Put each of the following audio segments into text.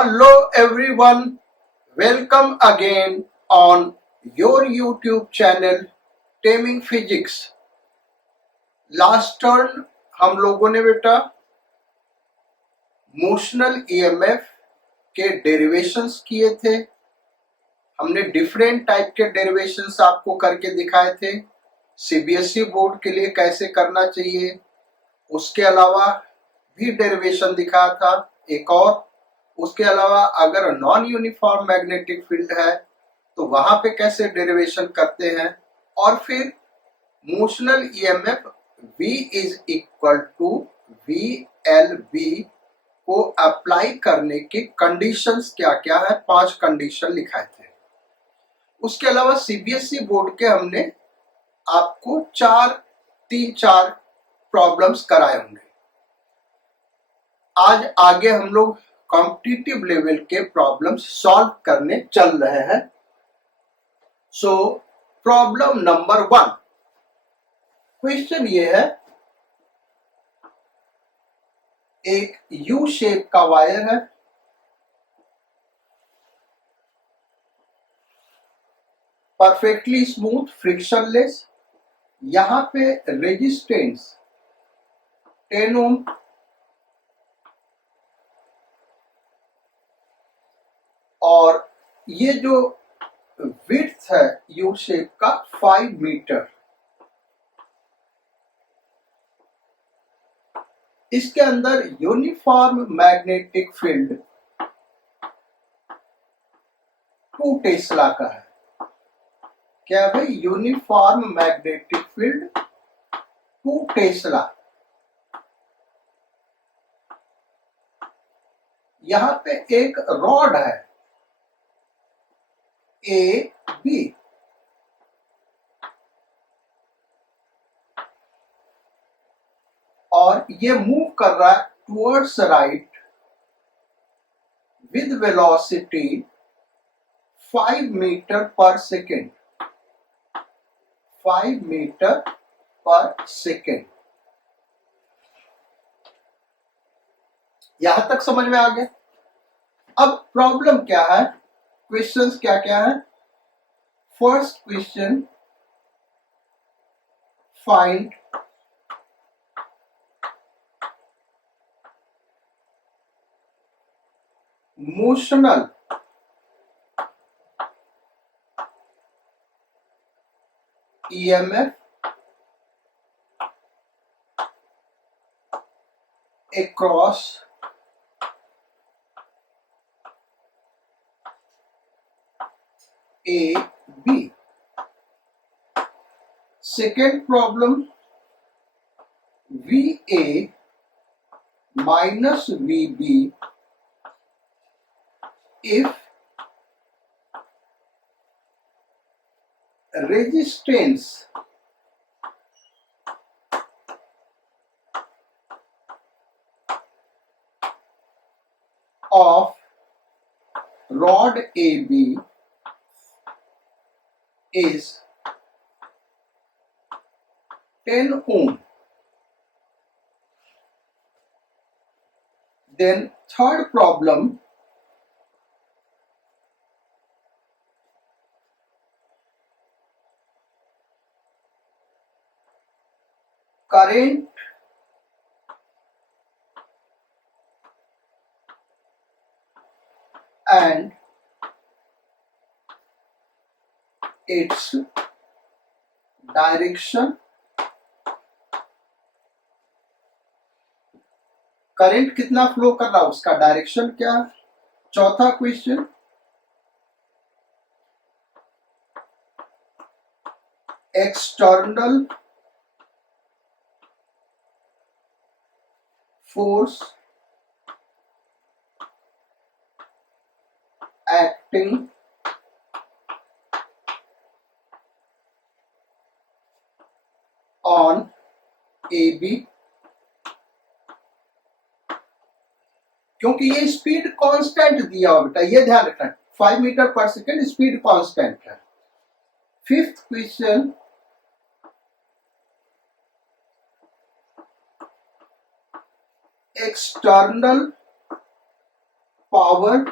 Hello everyone, welcome again on your YouTube channel Taming Physics। Last turn हम लोगों ने बेटा मोशनल ईएमएफ के डेरिवेशंस किए थे। हमने डिफरेंट टाइप के डेरिवेशंस आपको करके दिखाए थे। सीबीएसई बोर्ड के लिए कैसे करना चाहिए, उसके अलावा भी डेरिवेशन दिखाया था एक और। उसके अलावा अगर नॉन यूनिफॉर्म मैग्नेटिक फील्ड है तो वहां पे कैसे डेरिवेशन करते हैं, और फिर motional EMF V is equal to VLB को अप्लाई करने की कंडीशंस क्या क्या है, 5 कंडीशन लिखाए थे। उसके अलावा सीबीएसई बोर्ड के हमने आपको 3-4 प्रॉब्लम्स कराए होंगे। आज आगे हम लोग कॉम्पिटिटिव लेवल के प्रॉब्लम्स सॉल्व करने चल रहे हैं। सो प्रॉब्लम नंबर 1, क्वेश्चन ये है, एक यू शेप का वायर है, परफेक्टली स्मूथ, फ्रिक्शनलेस। यहां पे रेजिस्टेंस 10 ओम, और ये जो विड्थ है यू शेप का 5 मीटर। इसके अंदर यूनिफॉर्म मैग्नेटिक फील्ड 2 टेस्ला का है। क्या भाई? Uniform magnetic field 2 Tesla. यहां पे एक रॉड है AB, और ये मूव कर रहा है towards right with velocity 5 metre per second. 5 metre per second. यहां तक समझ में आ गया। अब प्रॉब्लम क्या है, क्वेश्चंस क्या क्या है। First question, find motional EMF across AB। Second problem, VA minus VB if resistance of rod AB is 10 ohm. Then third problem, current and its direction। Current कितना फ्लो कर रहा है, उसका डायरेक्शन क्या है। चौथा question, external force acting on AB। क्योंकि ये स्पीड कांस्टेंट दिया हुआ बेटा, ये ध्यान रखना, 5 metre per second speed constant है। Fifth question, external power,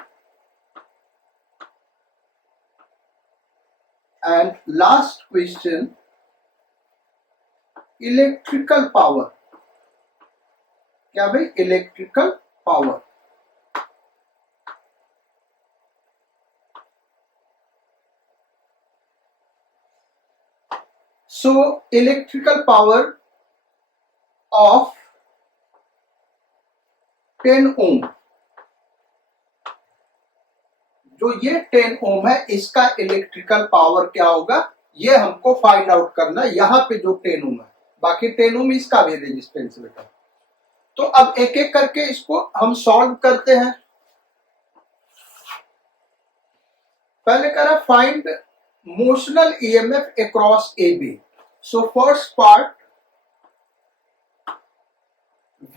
and last question, electrical power. क्या भाई? Electrical power. So electrical power of 10 ohm, जो ये 10 ओम है इसका इलेक्ट्रिकल पावर क्या होगा ये हमको फाइंड आउट करना. यहां पे जो 10 ओम है, बाकी 10 ओम इसका भी रेजिस्टेंस बेटा. तो अब एक एक करके इसको हम सॉल्व करते हैं. पहले करा find motional EMF across A B. So first part,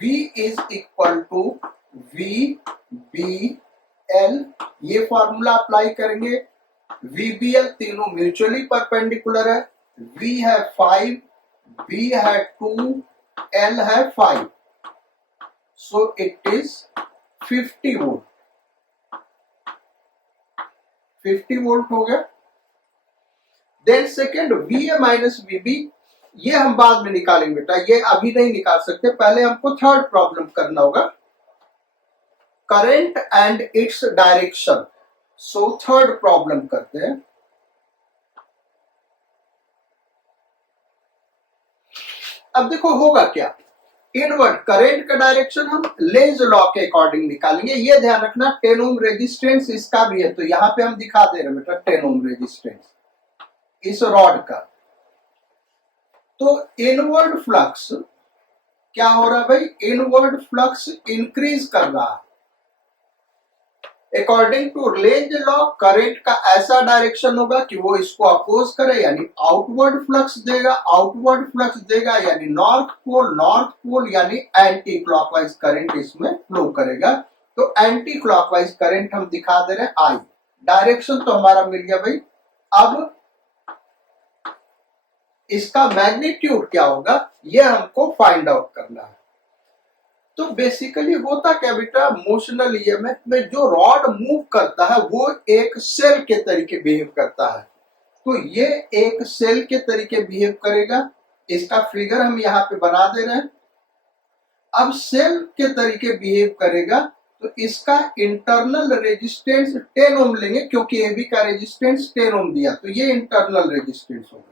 V is equal to V B L. ये फॉर्मूला अप्लाई करेंगे. VBL तीनों म्यूचुअली परपेंडिकुलर है. V है 5, B है 2, L है 5. So it is 50 volt. 50 volt हो गया. Then second VA minus VB, ये हम बाद में निकालेंगे बेटा, ये अभी नहीं निकाल सकते. पहले हमको थर्ड प्रॉब्लम करना होगा, current and its direction. So third problem करते हैं. अब देखो होगा क्या, इनवर्ट करंट का डायरेक्शन हम लेंज लॉ के अकॉर्डिंग निकालेंगे. ये ध्यान रखना 10 ओम रेजिस्टेंस इसका भी है, तो यहां पे हम दिखा दे रहे हैं बेटा 10 ओम रेजिस्टेंस इस रॉड का. तो इनवर्ड फ्लक्स क्या हो रहा है भाई, इनवर्ड फ्लक्स इंक्रीज कर रहा है. According to Lenz law current का ऐसा डायरेक्शन होगा कि वो इसको अपोज करे, यानी आउटवर्ड फ्लक्स देगा. आउटवर्ड फ्लक्स देगा यानी नॉर्थ पोल यानी एंटी क्लॉकवाइज करंट इसमें फ्लो करेगा. तो एंटी क्लॉकवाइज करंट हम दिखा दे रहे हैं आई. डायरेक्शन तो हमारा मिल गया भाई. अब इसका मैग्नीट्यूड क्या होगा ये हमको फाइंड आउट करना है. तो बेसिकली होता क्या बेटा, मोशनल ईएमएफ में जो रॉड मूव करता है वो एक सेल के तरीके बिहेव करता है. तो ये एक सेल के तरीके बिहेव करेगा. इसका फिगर हम यहाँ पे बना दे रहे हैं. अब सेल के तरीके बिहेव करेगा तो इसका इंटरनल रेजिस्टेंस 10 ओम लेंगे, क्योंकि एबी का रेजिस्टेंस 10 ओम दिया, तो ये इंटरनल रेजिस्टेंस होगा.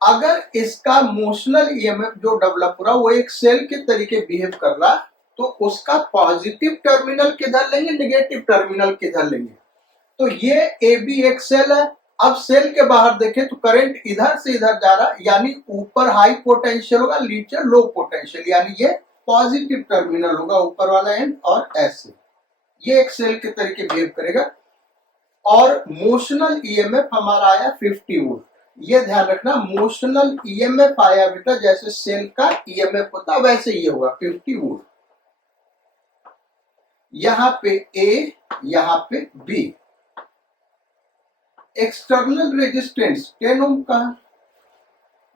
अगर इसका मोशनल ईएमएफ जो डेवलप हो रहा है वो एक सेल के तरीके बिहेव कर रहा है, तो उसका पॉजिटिव टर्मिनल किधर लेंगे, नेगेटिव टर्मिनल किधर लेंगे. तो ये ए बी एक सेल है. अब सेल के बाहर देखें तो करंट इधर से इधर जा रहा है, यानी ऊपर हाई पोटेंशियल होगा, नीचे लो पोटेंशियल, यानी ये पॉजिटिव टर्मिनल होगा ऊपर वाला एंड, और ऐसे ये एक सेल के तरीके बिहेव करेगा. और मोशनल ईएमएफ हमारा आया 50 वोल्ट. ये ध्यान रखना, मोशनल ईएमएफ आया बेटा जैसे सेल का ईएमएफ होता वैसे ये होगा 50 वोल्ट. यहां पे ए, यहां पे बी. एक्सटर्नल रेजिस्टेंस 10 ओम का,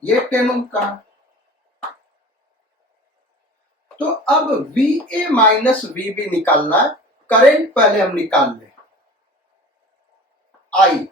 ये 10 ओम का. तो अब VA माइनस VB निकालना है. करंट पहले हम निकाल लें I.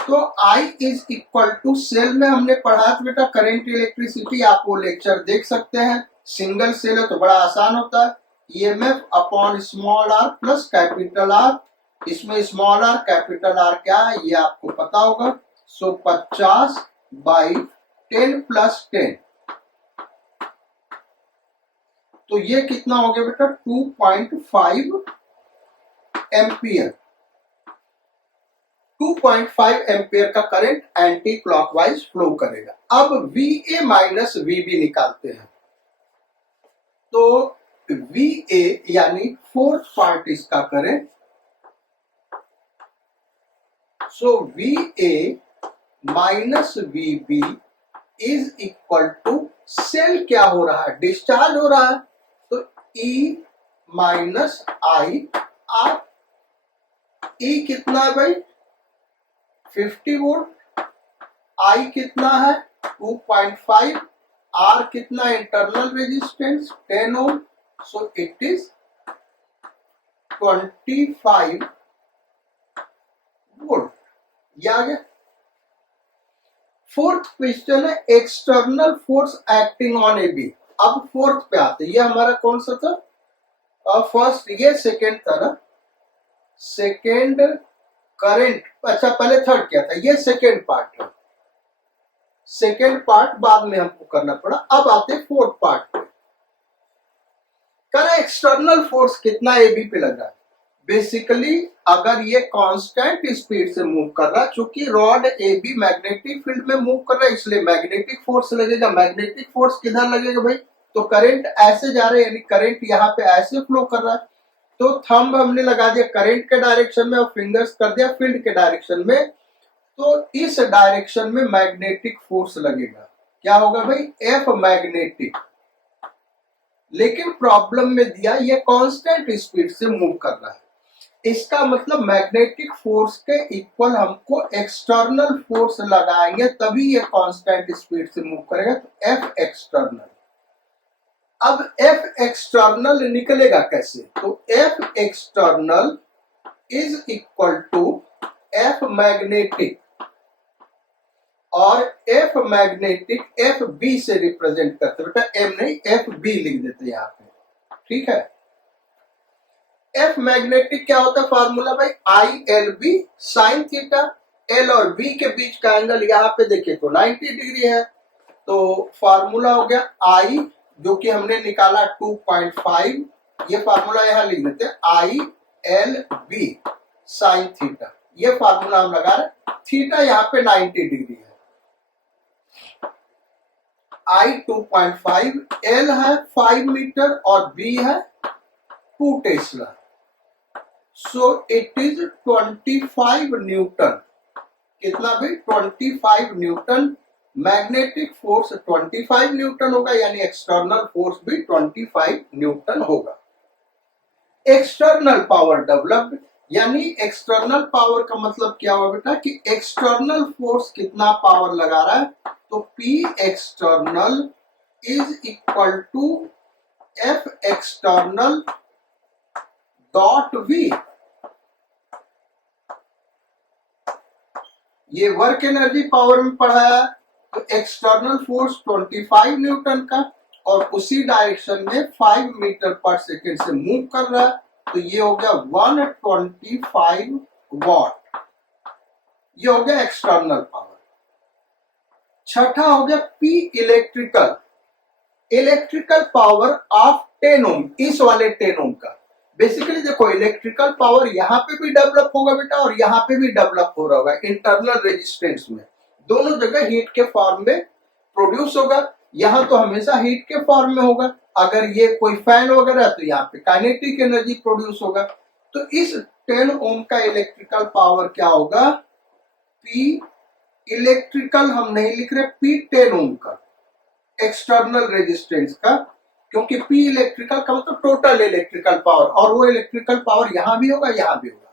तो I is equal to, cell में हमने पढ़ा था बेटा करंट इलेक्ट्रिसिटी, आप वो लेक्चर देख सकते हैं. सिंगल सेल है तो बड़ा आसान होता है. EMF upon small R plus capital R. इसमें स्मॉल आर कैपिटल आर क्या है ये आपको पता होगा. सो 50/10 प्लस 10, तो ये कितना हो गया बेटा 2.5 एम्पियर. 2.5 एम्पियर का करंट एंटी क्लॉकवाइज फ्लो करेगा. अब VA माइनस VB निकालते हैं. तो VA यानी फोर्थ पार्ट इसका करें. So VA minus VB is equal to, cell क्या हो रहा है, डिस्चार्ज हो रहा है, तो E minus I R. E कितना है भाई 50 वोल्ट, I कितना है 2.5, R कितना internal resistance 10 ohm. So it is 25 volt. ये आ गया। फोर्थ क्वेश्चन है external force acting on A B. अब फोर्थ पे आते, ये हमारा कौन सा था? फर्स्ट, ये सेकेंड था ना, सेकेंड करंट। अच्छा पहले थर्ड क्या था, ये सेकेंड पार्ट है, सेकेंड पार्ट बाद में हमको करना पड़ा। अब आते फोर्थ पार्ट पे। कह एक्सटर्नल फोर्स कितना ए बी पे लगा। बेसिकली अगर ये कांस्टेंट स्पीड से मूव कर रहा है, चूंकि rod A B magnetic field में मूव कर रहा है, इसलिए मैग्नेटिक फोर्स लगेगा। मैग्नेटिक फोर्स किधर लगेगा भाई? तो करंट ऐसे जा रहा है, यानी करंट यहाँ पे ऐसे फ्लो कर रहा है, तो थंब हमने लगा दिया करंट के डायरेक्शन में और फिंगर्स कर दिया फील्ड के डायरेक्शन में। तो इस डायरेक्शन में मैग्नेटिक फोर्स लगेगा। क्या होगा भाई? F magnetic. लेकिन प्रॉब्लम में दिया ये कांस्टेंट स्पीड से मूव कर रहा है, इसका मतलब मैग्नेटिक फोर्स के इक्वल हमको एक्सटर्नल फोर्स लगाएंगे, तभी ये कांस्टेंट स्पीड से मूव करेगा। तो एफ एक्सटर्नल। अब एफ एक्सटर्नल निकलेगा कैसे? तो F external is equal to F magnetic, और एफ मैग्नेटिक एफ बी से रिप्रेजेंट करते, बेटा एम नहीं एफ बी लिख देते यहाँ पे, ठीक है। एफ मैग्नेटिक क्या होता है फार्मूला भाई? I L B sine theta. L और बी के बीच का एंगल यहाँ पे देखिए तो 90 डिग्री है, तो फार्मूला हो गया आई, जो कि हमने निकाला 2.5, ये फार्मूला यहाँ लिख देते हैं, I L B sine theta. ये फार्मूला हम लगा रहे, थीटा यहाँ पे 90 डिग्री है। आई 2.5, एल है 5 मीटर और बी है 2 Tesla. So it is 25 Newton. कितना भी? 25 न्यूटन। मैग्नेटिक फोर्स 25 न्यूटन होगा, यानी एक्सटर्नल फोर्स भी 25 न्यूटन होगा। एक्सटर्नल पावर डेवलप्ड, यानी एक्सटर्नल पावर का मतलब क्या हुआ बेटा? कि एक्सटर्नल फोर्स कितना पावर लगा रहा है, तो P external is equal to F external dot V। ये वर्क एनर्जी पावर में पढ़ाया, तो एक्सटर्नल फोर्स 25 न्यूटन का और उसी डायरेक्शन में 5 मीटर पर सेकेंड से मूव कर रहा है, तो ये हो गया 125 वॉट। ये हो गया एक्सटर्नल पावर। छठा हो गया P electrical, electrical power of 10 ओम, इस वाले 10 ओम का। बेसिकली देखो इलेक्ट्रिकल पावर यहाँ पे भी डेवलप होगा बेटा और यहाँ पे भी डेवलप हो रहा होगा इंटरनल रेजिस्टेंस में, दोनों जगह हीट के फॉर्म में प्रोड्यूस होगा। यहाँ तो हमेशा हीट के फॉर्म में होगा, अगर ये कोई फैन वगैरह है तो यहाँ पे काइनेटिक एनर्जी प्रोड्यूस होगा। तो इस 10 ओम का इलेक्ट्रिकल पावर क्या होगा? P इलेक्ट्रिकल हम नहीं लिख रहे, P 10 ओम का एक्सटर्नल रेजिस्टेंस का, क्योंकि P इलेक्ट्रिकल का मतलब टोटल इलेक्ट्रिकल पावर, और वो इलेक्ट्रिकल पावर यहां भी होगा यहां भी होगा।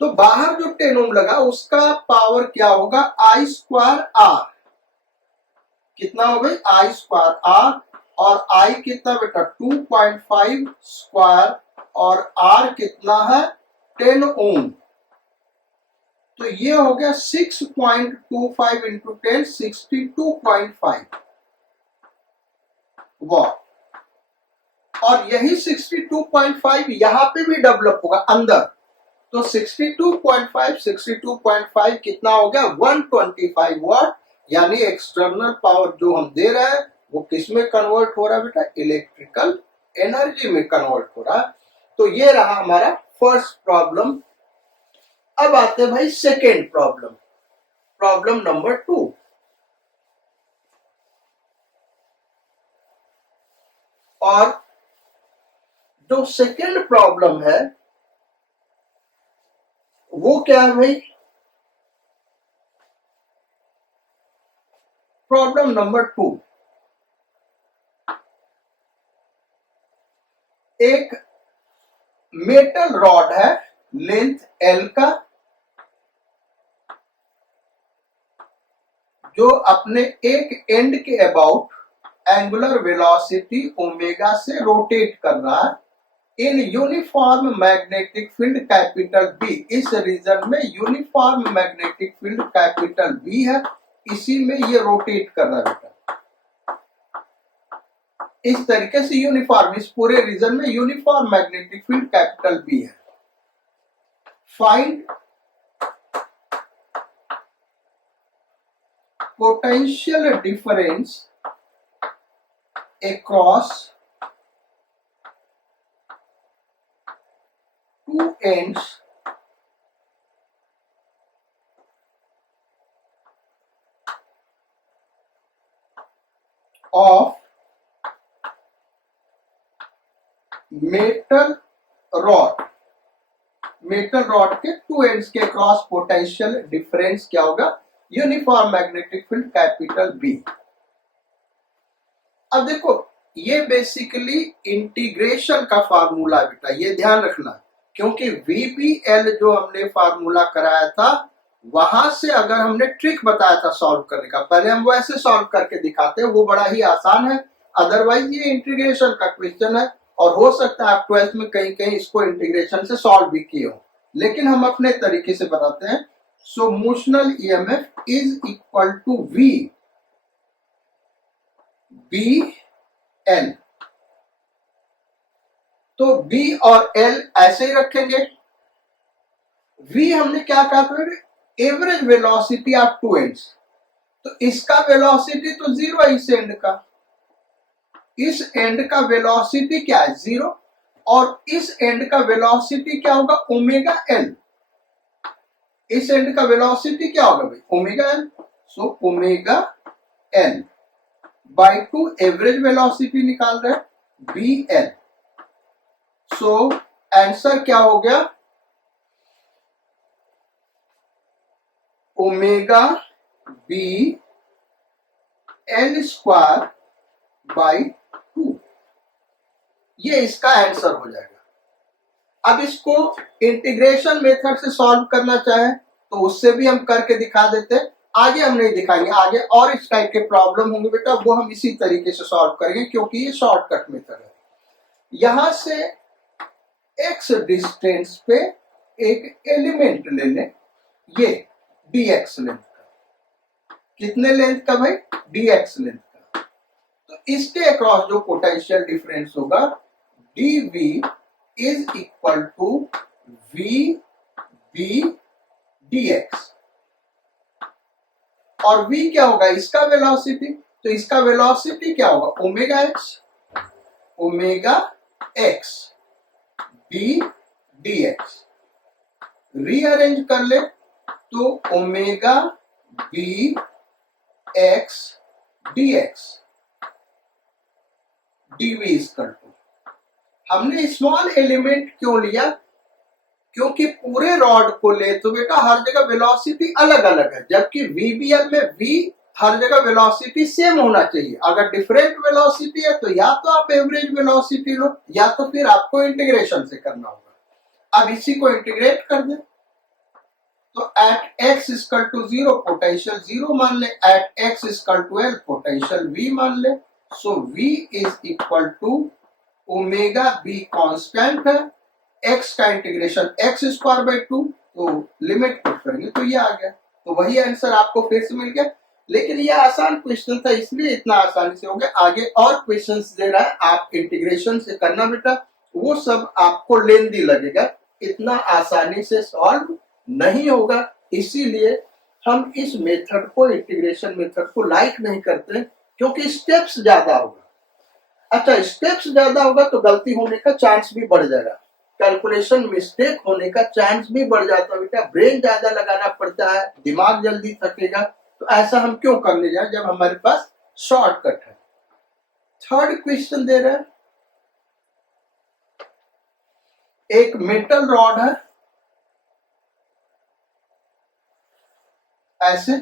तो बाहर जो 10 ओम लगा उसका पावर क्या होगा? आई स्क्वायर आर। कितना हो गई? आई स्क्वायर आर, और आई कितना बेटा? 2.5 स्क्वायर, और आर कितना है? 10 ओम। तो ये हो गया 6.25 इंटू 10, 62.5 वॉट। और यही 62.5 यहां पे भी डेवलप होगा अंदर, तो 62.5 कितना हो गया? 125 वॉट। यानी एक्सटर्नल पावर जो हम दे रहे हैं वो किस में कन्वर्ट हो रहा है बेटा? इलेक्ट्रिकल एनर्जी में कन्वर्ट हो रहा है। तो ये रहा हमारा फर्स्ट प्रॉब्लम। अब आते हैं भाई सेकेंड प्रॉब्लम, प्रॉब्लम नंबर 2। और जो सेकेंड प्रॉब्लम है वो क्या है भाई? प्रॉब्लम नंबर 2, एक मेटल रॉड है लेंथ L का, जो अपने एक एंड के अबाउट एंगुलर वेलोसिटी ओमेगा से रोटेट कर रहा है in uniform magnetic field capital B. इस रीजन में uniform magnetic field capital B है, इसी में ये रोटेट कर रहा है बेटा। इस तरीके से यूनिफॉर्म, इस पूरे रीजन में uniform magnetic field capital B है। Find potential difference across two ends of metal rod। Metal rod के टू एंड्स के क्रॉस पोटेंशियल डिफरेंस क्या होगा? Uniform magnetic field capital B. अब देखो, ये बेसिकली इंटीग्रेशन का फार्मूला बेटा, ये ध्यान रखना, क्योंकि VBL जो हमने फार्मूला कराया था वहां से अगर हमने ट्रिक बताया था सॉल्व करने का, पहले हम वैसे सॉल्व करके दिखाते हैं, वो बड़ा ही आसान है। अदरवाइज ये इंटीग्रेशन का क्वेश्चन है और हो सकता है आप 12th में कहीं कहीं इसको इंटीग्रेशन से सॉल्व भी किए हो, लेकिन हम अपने तरीके से बताते हैं। So motional EMF is equal to V BL। तो B और L ऐसे ही रखेंगे। V हमने क्या कहा था? Average velocity of two ends. तो इसका वेलोसिटी तो जीरो है, इस एंड का, इस एंड का वेलोसिटी क्या है? जीरो। और इस एंड का वेलोसिटी क्या होगा? Omega L. इस एंड का वेलोसिटी क्या होगा भाई? Omega L. So omega L by 2 average velocity निकाल रहे हैं BL। सो आंसर क्या हो गया? Omega B L square by 2। ये इसका आंसर हो जाएगा। अब इसको इंटीग्रेशन मेथड से सॉल्व करना चाहे तो उससे भी हम करके दिखा देते हैं। आगे हम नहीं दिखाएंगे, आगे और इस टाइप के प्रॉब्लम होंगे बेटा, वो हम इसी तरीके से सॉल्व करेंगे क्योंकि ये शॉर्टकट मेथड है। यहां से x डिस्टेंस पे एक एलिमेंट ले लें, ये dx लेंथ का। कितने लेंथ का भाई? dx लेंथ का। तो इसके अक्रॉस जो पोटेंशियल डिफरेंस होगा dv is equal to vb dx। और v क्या होगा? इसका वेलोसिटी। तो इसका वेलोसिटी क्या होगा? Omega x b dx। Rearrange कर ले तो omega b x dx dv equal to, हमने स्मॉल एलिमेंट क्यों लिया? क्योंकि पूरे रॉड को ले तो बेटा हर जगह वेलोसिटी अलग अलग है, जबकि VBL में V हर जगह वेलोसिटी सेम होना चाहिए। अगर डिफरेंट वेलोसिटी है तो या तो आप एवरेज वेलोसिटी लो या तो फिर आपको इंटीग्रेशन से करना होगा। अब इसी को इंटीग्रेट कर दे तो at x equal to 0 potential 0 मान ले, at x equal to L potential V मान ले। So V is equal to omega B constant है, x का इंटीग्रेशन x स्क्वायर बाई 2, तो लिमिट पुट करेंगे तो ये आ गया। तो वही आंसर आपको फिर से मिल गया। लेकिन ये आसान क्वेश्चन था इसलिए इतना आसानी से हो गया। आगे और क्वेश्चंस दे रहा है, आप इंटीग्रेशन से करना बेटा, वो सब आपको लेंदी लगेगा, इतना आसानी से सॉल्व नहीं होगा। इसीलिए हम इस मेथड को, इंटीग्रेशन मेथड को लाइक नहीं करते क्योंकि स्टेप्स ज्यादा होगा। अच्छा, स्टेप्स ज्यादा होगा तो गलती होने का चांस भी बढ़ जाएगा, कैलकुलेशन मिस्टेक होने का चांस भी बढ़ जाता है बेटा। ब्रेन ज्यादा लगाना पड़ता है, दिमाग जल्दी थकेगा, तो ऐसा हम क्यों करने जाए जब हमारे पास शॉर्टकट है। थर्ड क्वेश्चन दे रहे हैं, एक मेटल रॉड है ऐसे,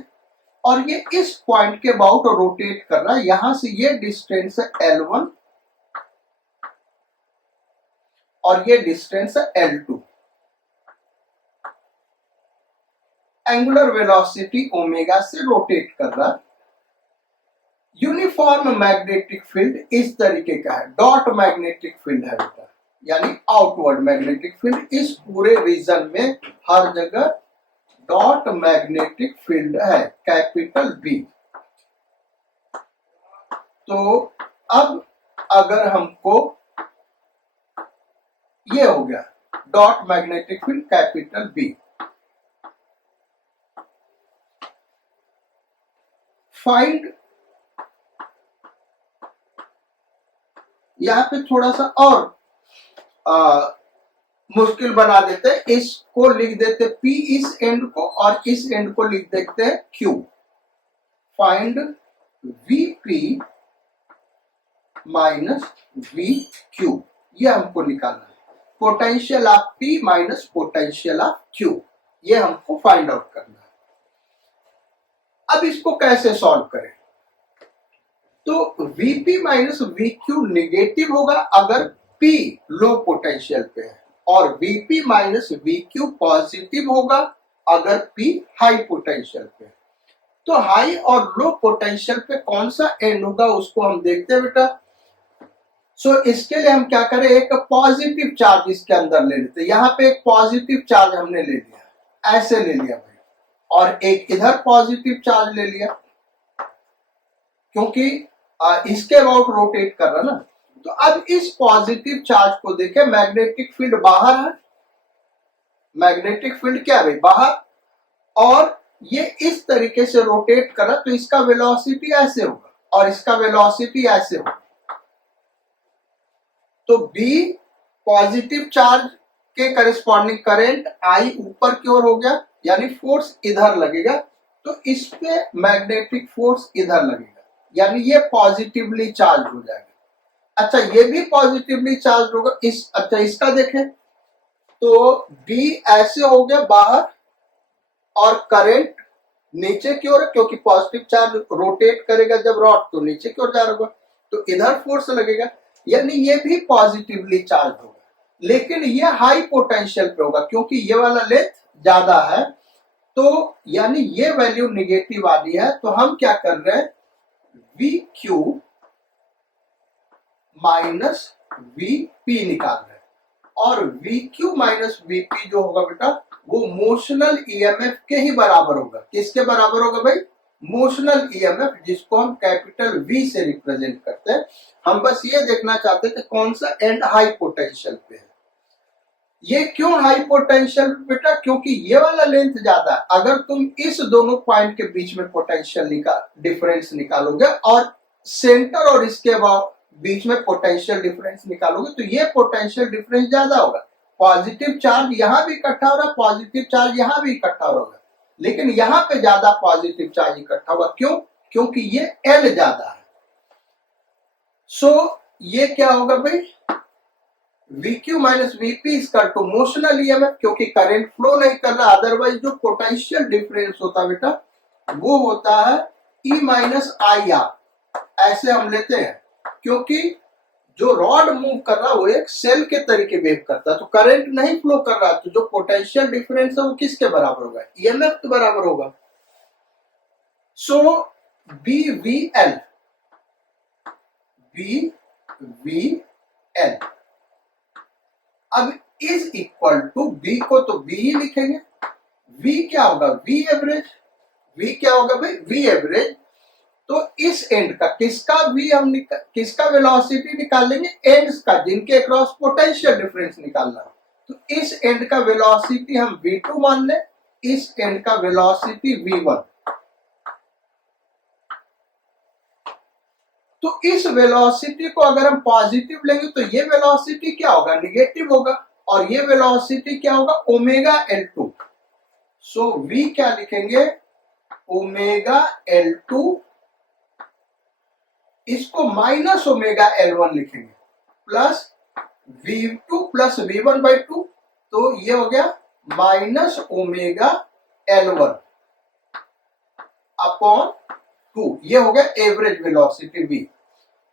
और ये इस पॉइंट के अबाउट रोटेट कर रहा है। यहां से ये डिस्टेंस है L1 और ये डिस्टेंस है L2। एंगुलर वेलोसिटी ओमेगा से रोटेट कर रहा है। यूनिफॉर्म मैग्नेटिक फील्ड इस तरीके का है, डॉट मैग्नेटिक फील्ड है बेटा, यानी आउटवर्ड मैग्नेटिक फील्ड। इस पूरे रीजन में हर जगह डॉट मैग्नेटिक फील्ड है, कैपिटल बी। तो अब अगर हमको ये हो गया dot magnetic field capital B, find, यहाँ पे थोड़ा सा और मुश्किल बना देते हैं, इसको लिख देते P इस एंड को और इस एंड को लिख देते हैं Q। Find VP minus VQ, ये हमको निकालना है, potential of P minus potential of Q, ये हमको फाइंड आउट करना है। अब इसको कैसे सॉल्व करें? तो Vp माइनस VQ निगेटिव होगा अगर P लो पोटेंशियल पे है, और Vp माइनस VQ पॉजिटिव होगा अगर P हाई पोटेंशियल पे है। तो हाई और लो पोटेंशियल पे कौन सा एंड होगा उसको हम देखते हैं बेटा। सो इसके लिए हम क्या करें, एक पॉजिटिव चार्ज इसके अंदर ले लेते हैं। यहाँ पे एक पॉजिटिव चार्ज हमने ले लिया, ऐसे ले लिया भाई, और एक इधर पॉजिटिव चार्ज ले लिया, क्योंकि इसके अबाउट रोटेट कर रहा ना। तो अब इस पॉजिटिव चार्ज को देखें, मैग्नेटिक फील्ड बाहर है, मैग्नेटिक फील्ड क्या है बाहर, और ये इस तरीके से रोटेट कर रहा, तो इसका वेलोसिटी ऐसे होगा और इसका वेलोसिटी ऐसे होगा। तो B पॉजिटिव चार्ज के करस्पॉन्डिंग करंट I ऊपर की ओर हो गया, यानी फोर्स इधर लगेगा, तो इस पे मैग्नेटिक फोर्स इधर लगेगा, यानी ये पॉजिटिवली चार्ज हो जाएगा। अच्छा, ये भी पॉजिटिवली चार्ज होगा। अच्छा इसका देखें तो B ऐसे हो गया बाहर और करंट नीचे की ओर, क्योंकि पॉजिटिव चार्ज रोटेट करेगा जब रॉड तो नीचे की ओर जा रहा होगा, तो इधर फोर्स लगेगा, यानी ये भी पॉजिटिवली चार्ज होगा। लेकिन ये हाई पोटेंशियल पे होगा क्योंकि ये वाला लेंथ ज्यादा है, तो यानी ये वैल्यू निगेटिव वाली है। तो हम क्या कर रहे हैं, VQ माइनस VP निकाल रहे हैं, और VQ माइनस VP जो होगा बेटा वो मोशनल EMF के ही बराबर होगा। किसके बराबर होगा भाई? मोशनल EMF, जिसको हम कैपिटल V से रिप्रेजेंट करते हैं। हम बस ये देखना चाहते हैं कि कौन सा एंड हाई पोटेंशियल पे है। ये क्यों हाई पोटेंशियल बेटा? क्योंकि ये वाला लेंथ ज्यादा है। अगर तुम इस दोनों पॉइंट के बीच में पोटेंशियल डिफरेंस निकालोगे और सेंटर और इसके बीच में पोटेंशियल डिफरेंस निकालोगे, तो ये पोटेंशियल डिफरेंस ज्यादा होगा। पॉजिटिव चार्ज यहां भी इकट्ठा हो रहा है, पॉजिटिव चार्ज यहां भी इकट्ठा हो रहा है, लेकिन यहां पे ज्यादा पॉजिटिव चार्ज इकट्ठा हुआ। क्यों? क्योंकि ये L ज्यादा है। सो ये क्या होगा भाई, VQ माइनस VP इसका टू मोशनल EMF, क्योंकि करंट फ्लो नहीं कर रहा। अदरवाइज जो पोटेंशियल डिफरेंस होता बेटा वो होता है E माइनस IR, ऐसे हम लेते हैं, क्योंकि जो रॉड मूव कर रहा है वो एक सेल के तरीके वेव करता है, तो करंट नहीं फ्लो कर रहा, तो जो पोटेंशियल डिफरेंस है वो किसके बराबर होगा? EMF के बराबर होगा। सो BVL अब इज इक्वल टू B को तो B ही लिखेंगे, V क्या होगा? V average. V क्या होगा भाई? V average. तो इस एंड का किसका V हम किसका वेलोसिटी निकालेंगे? एंड्स का, जिनके अक्रॉस पोटेंशियल डिफरेंस निकालना। तो इस एंड का वेलोसिटी हम V2 मान ले, इस एंड का वेलोसिटी V1। तो इस वेलोसिटी को अगर हम पॉजिटिव लेंगे तो ये वेलोसिटी क्या होगा? निगेटिव होगा, और ये वेलोसिटी क्या होगा? Omega L2। सो V क्या लिखेंगे? ओमेगा L2, इसको माइनस ओमेगा L1 लिखेंगे, प्लस V2 प्लस V1/2, तो ये हो गया माइनस ओमेगा L1 अपॉन 2, ये हो गया एवरेज वेलोसिटी V।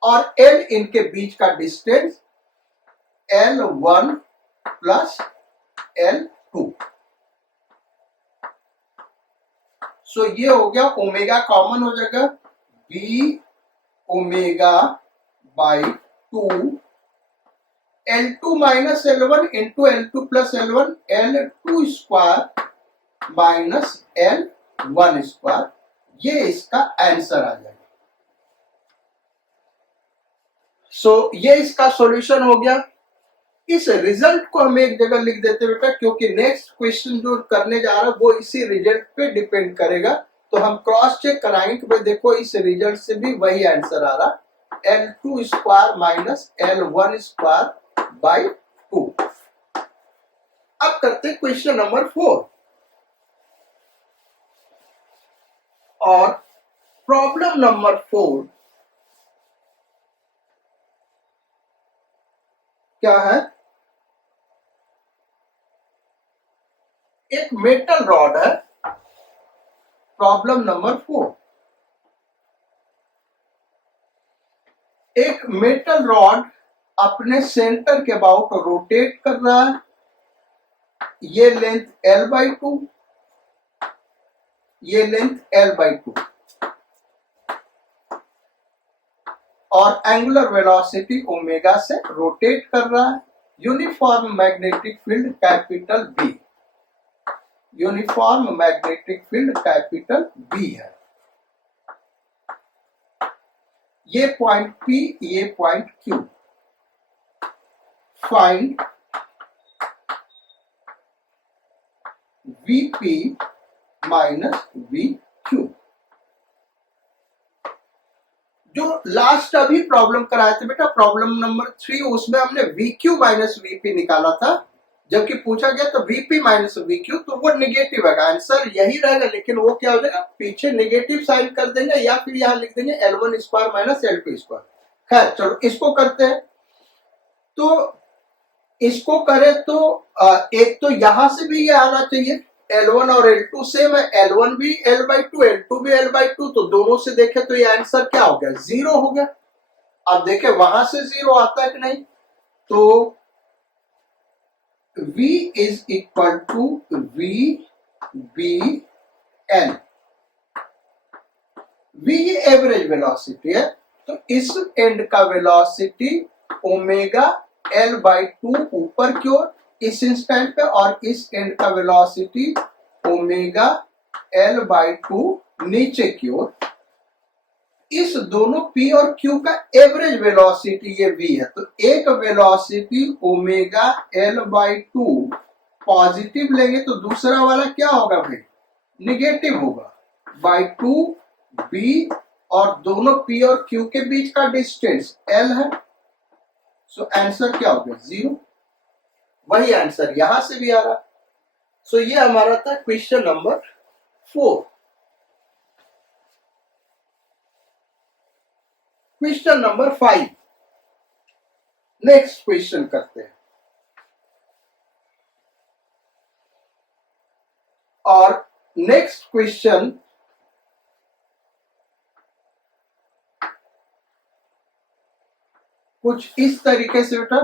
और L इनके बीच का डिस्टेंस L1 प्लस L2। सो ये हो गया, ओमेगा कॉमन हो जाएगा, B omega by 2 L2 minus L1 into L2 plus L1 L2 square minus L1 square, ये इसका आंसर आ जाएगा। ये इसका सॉल्यूशन हो गया। इस रिजल्ट को हम एक जगह लिख देते बेटा, क्योंकि नेक्स्ट क्वेश्चन जो करने जा रहा है वो इसी रिजल्ट पे डिपेंड करेगा। तो हम क्रॉस चेक कराएंगे कि भाई देखो इस रिजल्ट से भी वही आंसर आ रहा, L2 square minus L1 square by 2। अब करते क्वेश्चन नंबर 4 और प्रॉब्लम नंबर 4 क्या है? एक मेटल रॉड है। प्रॉब्लम नंबर 4, एक मेटल रॉड अपने सेंटर के अबाउट रोटेट कर रहा है। ये लेंथ L/2, ये लेंथ L/2 और एंगुलर वेलोसिटी ओमेगा से रोटेट कर रहा है। Uniform magnetic field capital B, uniform magnetic field capital B है। ये पॉइंट P, ये point Q। Find VP minus VQ। जो लास्ट अभी प्रॉब्लम कराए थे बेटा, प्रॉब्लम नंबर 3, उसमें हमने VQ माइनस VP निकाला था, जबकि पूछा गया तो VP माइनस VQ, तो वो निगेटिव है, आंसर यही रहेगा। लेकिन वो क्या हो जाएगा, पीछे निगेटिव साइन कर देंगे या फिर यहां लिख देंगे L1 square minus L2 square. खैर चलो इसको करते हैं। तो इसको करें तो एक तो यहां से भी ये आना चाहिए, L1 और L2 सेम है, L1 भी L/2, L2 भी L/2, तो दोनों से देखें तो ये आंसर क्या हो गया, 0 हो गया। अब देखें वहां से 0 आता है कि नहीं, तो V is equal to VBN। V ये एवरेज वेलोसिटी है, तो इस एंड का वेलोसिटी ओमेगा L/2 ऊपर की ओर इस इंस्टेंट पे, और इस एंड का वेलोसिटी ओमेगा L/2 नीचे की ओर। इस दोनों P और Q का एवरेज वेलोसिटी ये V है, तो एक वेलोसिटी ओमेगा L/2 पॉजिटिव लेंगे तो दूसरा वाला क्या होगा भाई, निगेटिव होगा, बाई 2B, और दोनों P और Q के बीच का डिस्टेंस L है। सो आंसर क्या हो गया, 0। वही आंसर यहां से भी आ रहा। सो ये हमारा था question number 4। Question number 5, next question करते हैं। और नेक्स्ट क्वेश्चन कुछ इस तरीके से बेटा,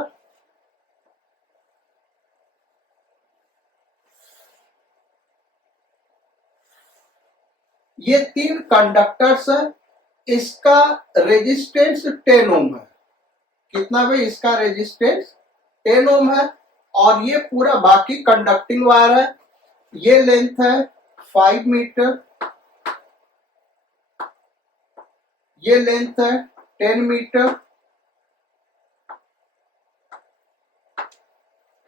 ये 3 कंडक्टर्स है, इसका रेजिस्टेंस 10 ओम है। कितना भाई, इसका रेजिस्टेंस 10 ओम है, और ये पूरा बाकी कंडक्टिंग वायर है। ये लेंथ है 5 मीटर, ये लेंथ है 10 मीटर,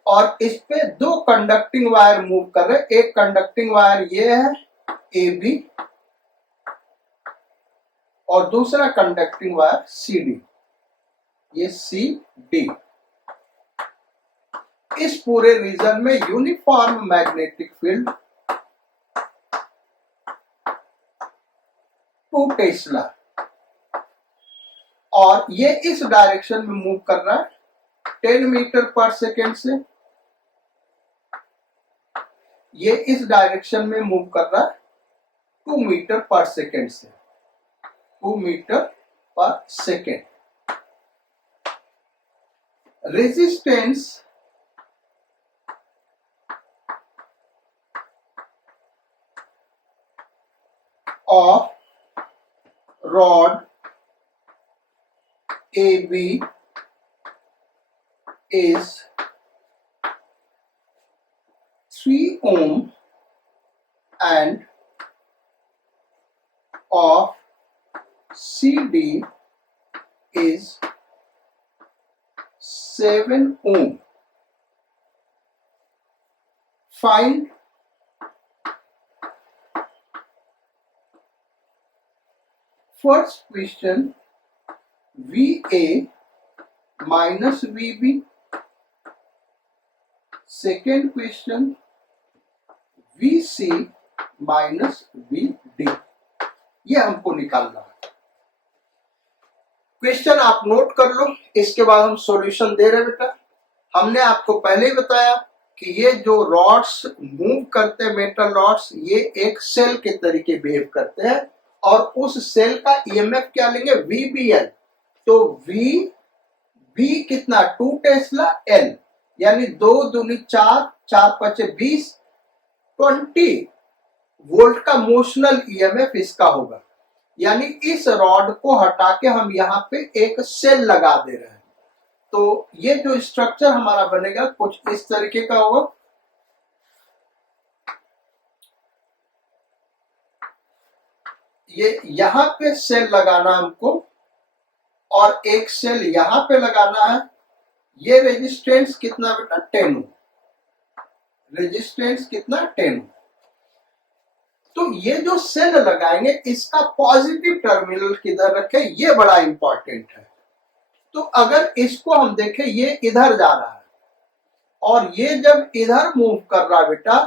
और इस पे 2 कंडक्टिंग वायर मूव कर रहे हैं। एक कंडक्टिंग वायर ये है AB, और दूसरा कंडक्टिंग वायर CD, ये CD। इस पूरे रीजन में यूनिफॉर्म मैग्नेटिक फील्ड 2 टेस्ला, और ये इस डायरेक्शन में मूव कर रहा है 10 मीटर पर सेकेंड से, ये इस डायरेक्शन में मूव कर रहा है 2 मीटर पर सेकेंड से, 2 metre per second. Resistance of rod AB is 3 ohm and of CD is 7 ohm. Find first question VA minus VB. Second question VC minus VD. ये हमको निकालना है. क्वेश्चन आप नोट कर लो, इसके बाद हम सॉल्यूशन दे रहे बेटा. हमने आपको पहले ही बताया कि ये जो रॉड्स मूव करते हैं, मेटल रॉड्स, ये एक सेल के तरीके बिहेव करते हैं और उस सेल का ईएमएफ क्या लेंगे, VBL. तो V कितना, 2 टेस्ला L, यानी 2 दूनी 4, 4 पचे 20, 20 वोल्ट का मोशनल ईएमएफ इसका होगा. यानी इस रॉड को हटा के हम यहाँ पे एक सेल लगा दे रहे हैं. तो ये जो स्ट्रक्चर हमारा बनेगा कुछ इस तरीके का होगा. ये यहाँ पे सेल लगाना हमको और एक सेल यहाँ पे लगाना है. ये रेजिस्टेंस कितना बेटा, 10 ओम. रेजिस्टेंस कितना, 10 ओम. तो ये जो सेल लगाएंगे इसका पॉजिटिव टर्मिनल किधर रखें, ये बड़ा इंपॉर्टेंट है. तो अगर इसको हम देखें, ये इधर जा रहा है और ये जब इधर मूव कर रहा है बेटा,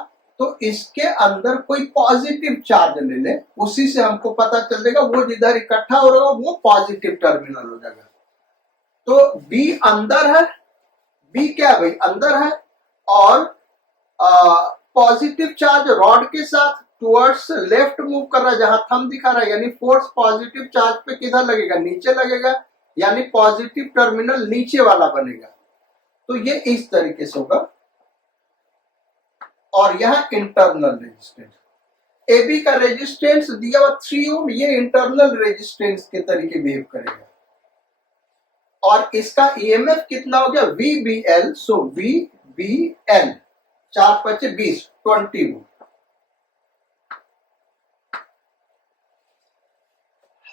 तो इसके अंदर कोई पॉजिटिव चार्ज ले ले, उसी से हमको पता चल जाएगा वो जिधर इकट्ठा हो रहा है वो पॉजिटिव टर्मिनल हो जाएगा. तो बी अंदर है, बी क्या भाई, अंदर है और पॉजिटिव चार्ज रॉड के साथ टुवर्ड्स लेफ्ट मूव कर रहा है, जहां थंब दिखा रहा है, यानी फोर्स पॉजिटिव चार्ज पे किधर लगेगा, नीचे लगेगा, यानी पॉजिटिव टर्मिनल नीचे वाला बनेगा. तो ये इस तरीके से होगा. और यह इंटरनल रेजिस्टेंस, AB का रेजिस्टेंस दिया हुआ 3 ओम, ये इंटरनल रेजिस्टेंस के तरीके बिहेव करेगा. और इसका ईएमएफ कितना हो गया, VBL. सो VBL 4 पचे 20, 20 वोल्ट.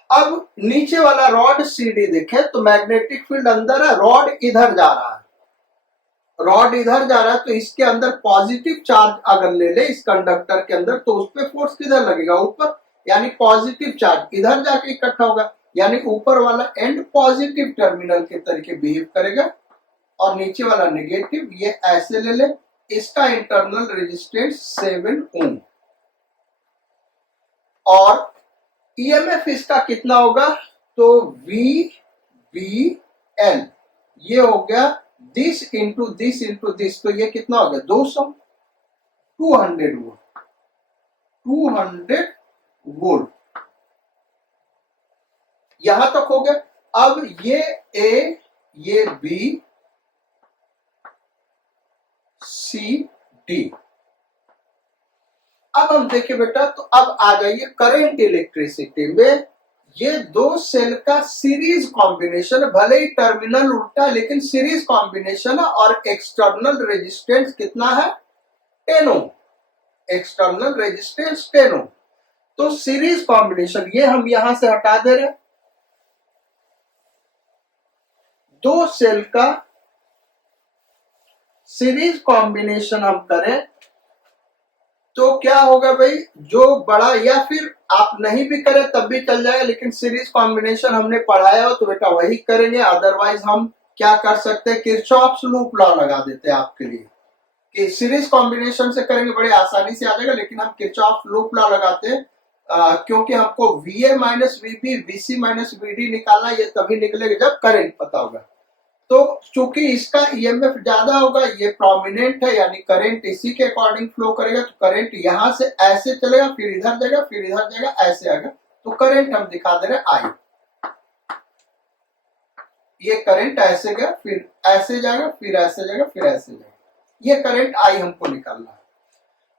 अब नीचे वाला रॉड CD देखे तो मैग्नेटिक फील्ड अंदर है, रॉड इधर जा रहा है, रॉड इधर जा रहा है. तो इसके अंदर पॉजिटिव चार्ज अगर ले ले इस कंडक्टर के अंदर, तो उस पर फोर्स किधर लगेगा, ऊपर, यानी पॉजिटिव चार्ज इधर जाके इकट्ठा होगा, यानी ऊपर वाला एंड पॉजिटिव टर्मिनल के तरीके बिहेव करेगा और नीचे वाला नेगेटिव. ये ऐसे ले ले. इसका इंटरनल रेजिस्टेंस 7 ओम और ईएमएफ इसका कितना होगा, तो VBL ये हो गया दिस इंटू दिस. तो ये कितना हो गया, 200, 200 वोल्ट, 200 वोल्ट. यहां तक हो गया. अब ये A, ये B, C, D. अब हम देखें बेटा, तो अब आ जाइए करंट इलेक्ट्रिसिटी में. ये दो सेल का सीरीज कॉम्बिनेशन, भले ही टर्मिनल उल्टा लेकिन सीरीज कॉम्बिनेशन है. और एक्सटर्नल रेजिस्टेंस कितना है, 10 ओम. एक्सटर्नल रेजिस्टेंस 10 ओम. तो सीरीज कॉम्बिनेशन ये हम यहां से हटा दे रहे. दो सेल का सीरीज कॉम्बिनेशन हम करें तो क्या होगा भाई, जो बड़ा, या फिर आप नहीं भी करें तब भी चल जाएगा, लेकिन सीरीज कॉम्बिनेशन हमने पढ़ाया हो तो बेटा वही करेंगे. अदरवाइज हम क्या कर सकते हैं, किरचॉफ्स लूप लॉ लगा देते हैं आपके लिए कि सीरीज कॉम्बिनेशन से करेंगे बड़े आसानी से आ जाएगा, लेकिन हम किरचॉफ्स लूप लॉ लगाते हैं क्योंकि हमको VA minus VB, VC minus VD निकालना. ये तभी निकलेगा जब करंट पता होगा. तो चूंकि इसका ईएमएफ ज्यादा होगा, ये प्रोमिनेंट है, यानी करंट इसी के अकॉर्डिंग फ्लो करेगा. तो करंट यहां से ऐसे चलेगा, फिर इधर जाएगा, फिर इधर जाएगा, ऐसे आएगा. तो करंट हम दिखा दे रहे आई. ये करंट ऐसे गया, फिर ऐसे जाएगा, फिर ऐसे जाएगा, फिर ऐसे जाएगा. ये करंट आई हमको निकालना है.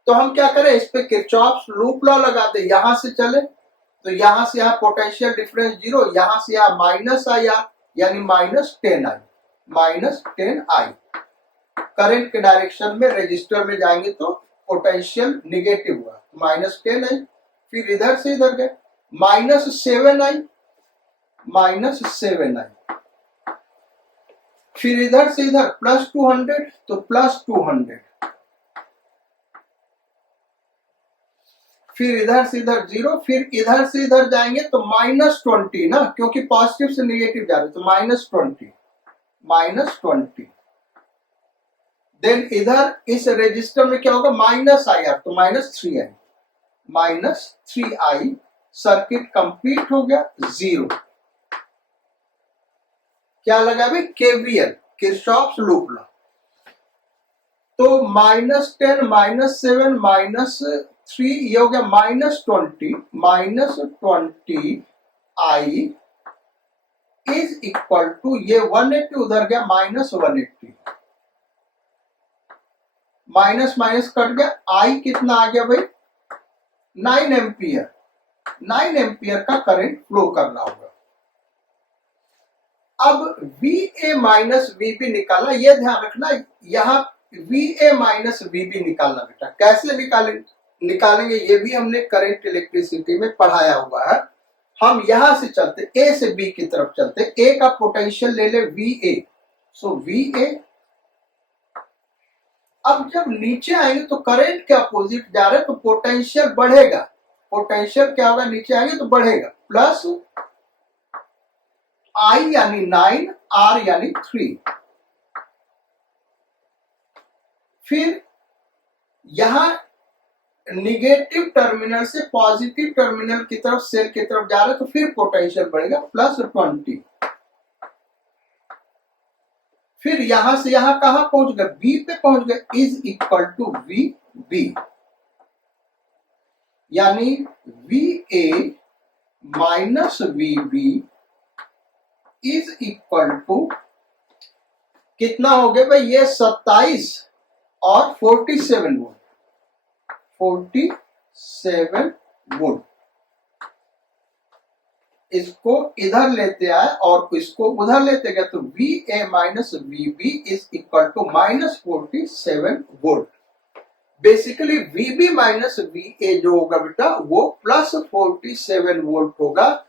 तो हम क्या करें, इस पे किरचॉफ्स लूप लॉ लगा दे. यहां से चले तो यहां से यहाँ पोटेंशियल डिफरेंस 0, यहां से यहाँ माइनस आया, यानी -10I, -10I। करंट के डायरेक्शन में रेजिस्टर में जाएंगे तो पोटेंशियल निगेटिव हुआ, -10I। फिर इधर से इधर गए, -7I, -7I। फिर इधर से इधर +200 तो +200। फिर इधर से इधर 0, फिर इधर से इधर जाएंगे तो -20 ना, क्योंकि पॉजिटिव से निगेटिव जा रहे तो -20। देन इधर इस रजिस्टर में क्या होगा, -IR तो -3I। सर्किट कंप्लीट हो गया, 0। क्या लगा भाई, KVL, किरचॉफ्स लूप लॉ। तो -10, -7, -3 ये हो गया -20I इज इक्वल टू, ये 180 उधर गया -180, माइनस कट गया, I कितना आ गया भाई, 9 एम्पियर। 9 एम्पियर का करंट फ्लो करना होगा। अब VA माइनस VB निकालना, यह ध्यान रखना, यहां VA माइनस VB निकालना बेटा। कैसे निकालेंगे ये भी हमने करंट इलेक्ट्रिसिटी में पढ़ाया हुआ है। हम यहां से चलते, A से B की तरफ चलते, A का पोटेंशियल ले ले VA, सो VA। अब जब नीचे आएंगे तो करंट के अपोजिट जा रहे तो पोटेंशियल बढ़ेगा। पोटेंशियल क्या होगा, नीचे आएंगे तो बढ़ेगा, प्लस I यानी 9, R यानी 3। फिर यहां निगेटिव टर्मिनल से पॉजिटिव टर्मिनल की तरफ, सेल की तरफ जा रहे तो फिर पोटेंशियल बढ़ेगा, +20। फिर यहां से यहां कहां पहुंच गए, B पे पहुंच गए, इज इक्वल टू VB, यानी VA minus VB is equal to कितना हो गया भाई, ये 27 और 47 वोल्ट, 47 वोल्ट। इसको इधर लेते आए और इसको उधर लेते गए तो VA minus VB is equal to -47 volt. Basically VB minus VA जो होगा बेटा वो +47 वोल्ट होगा,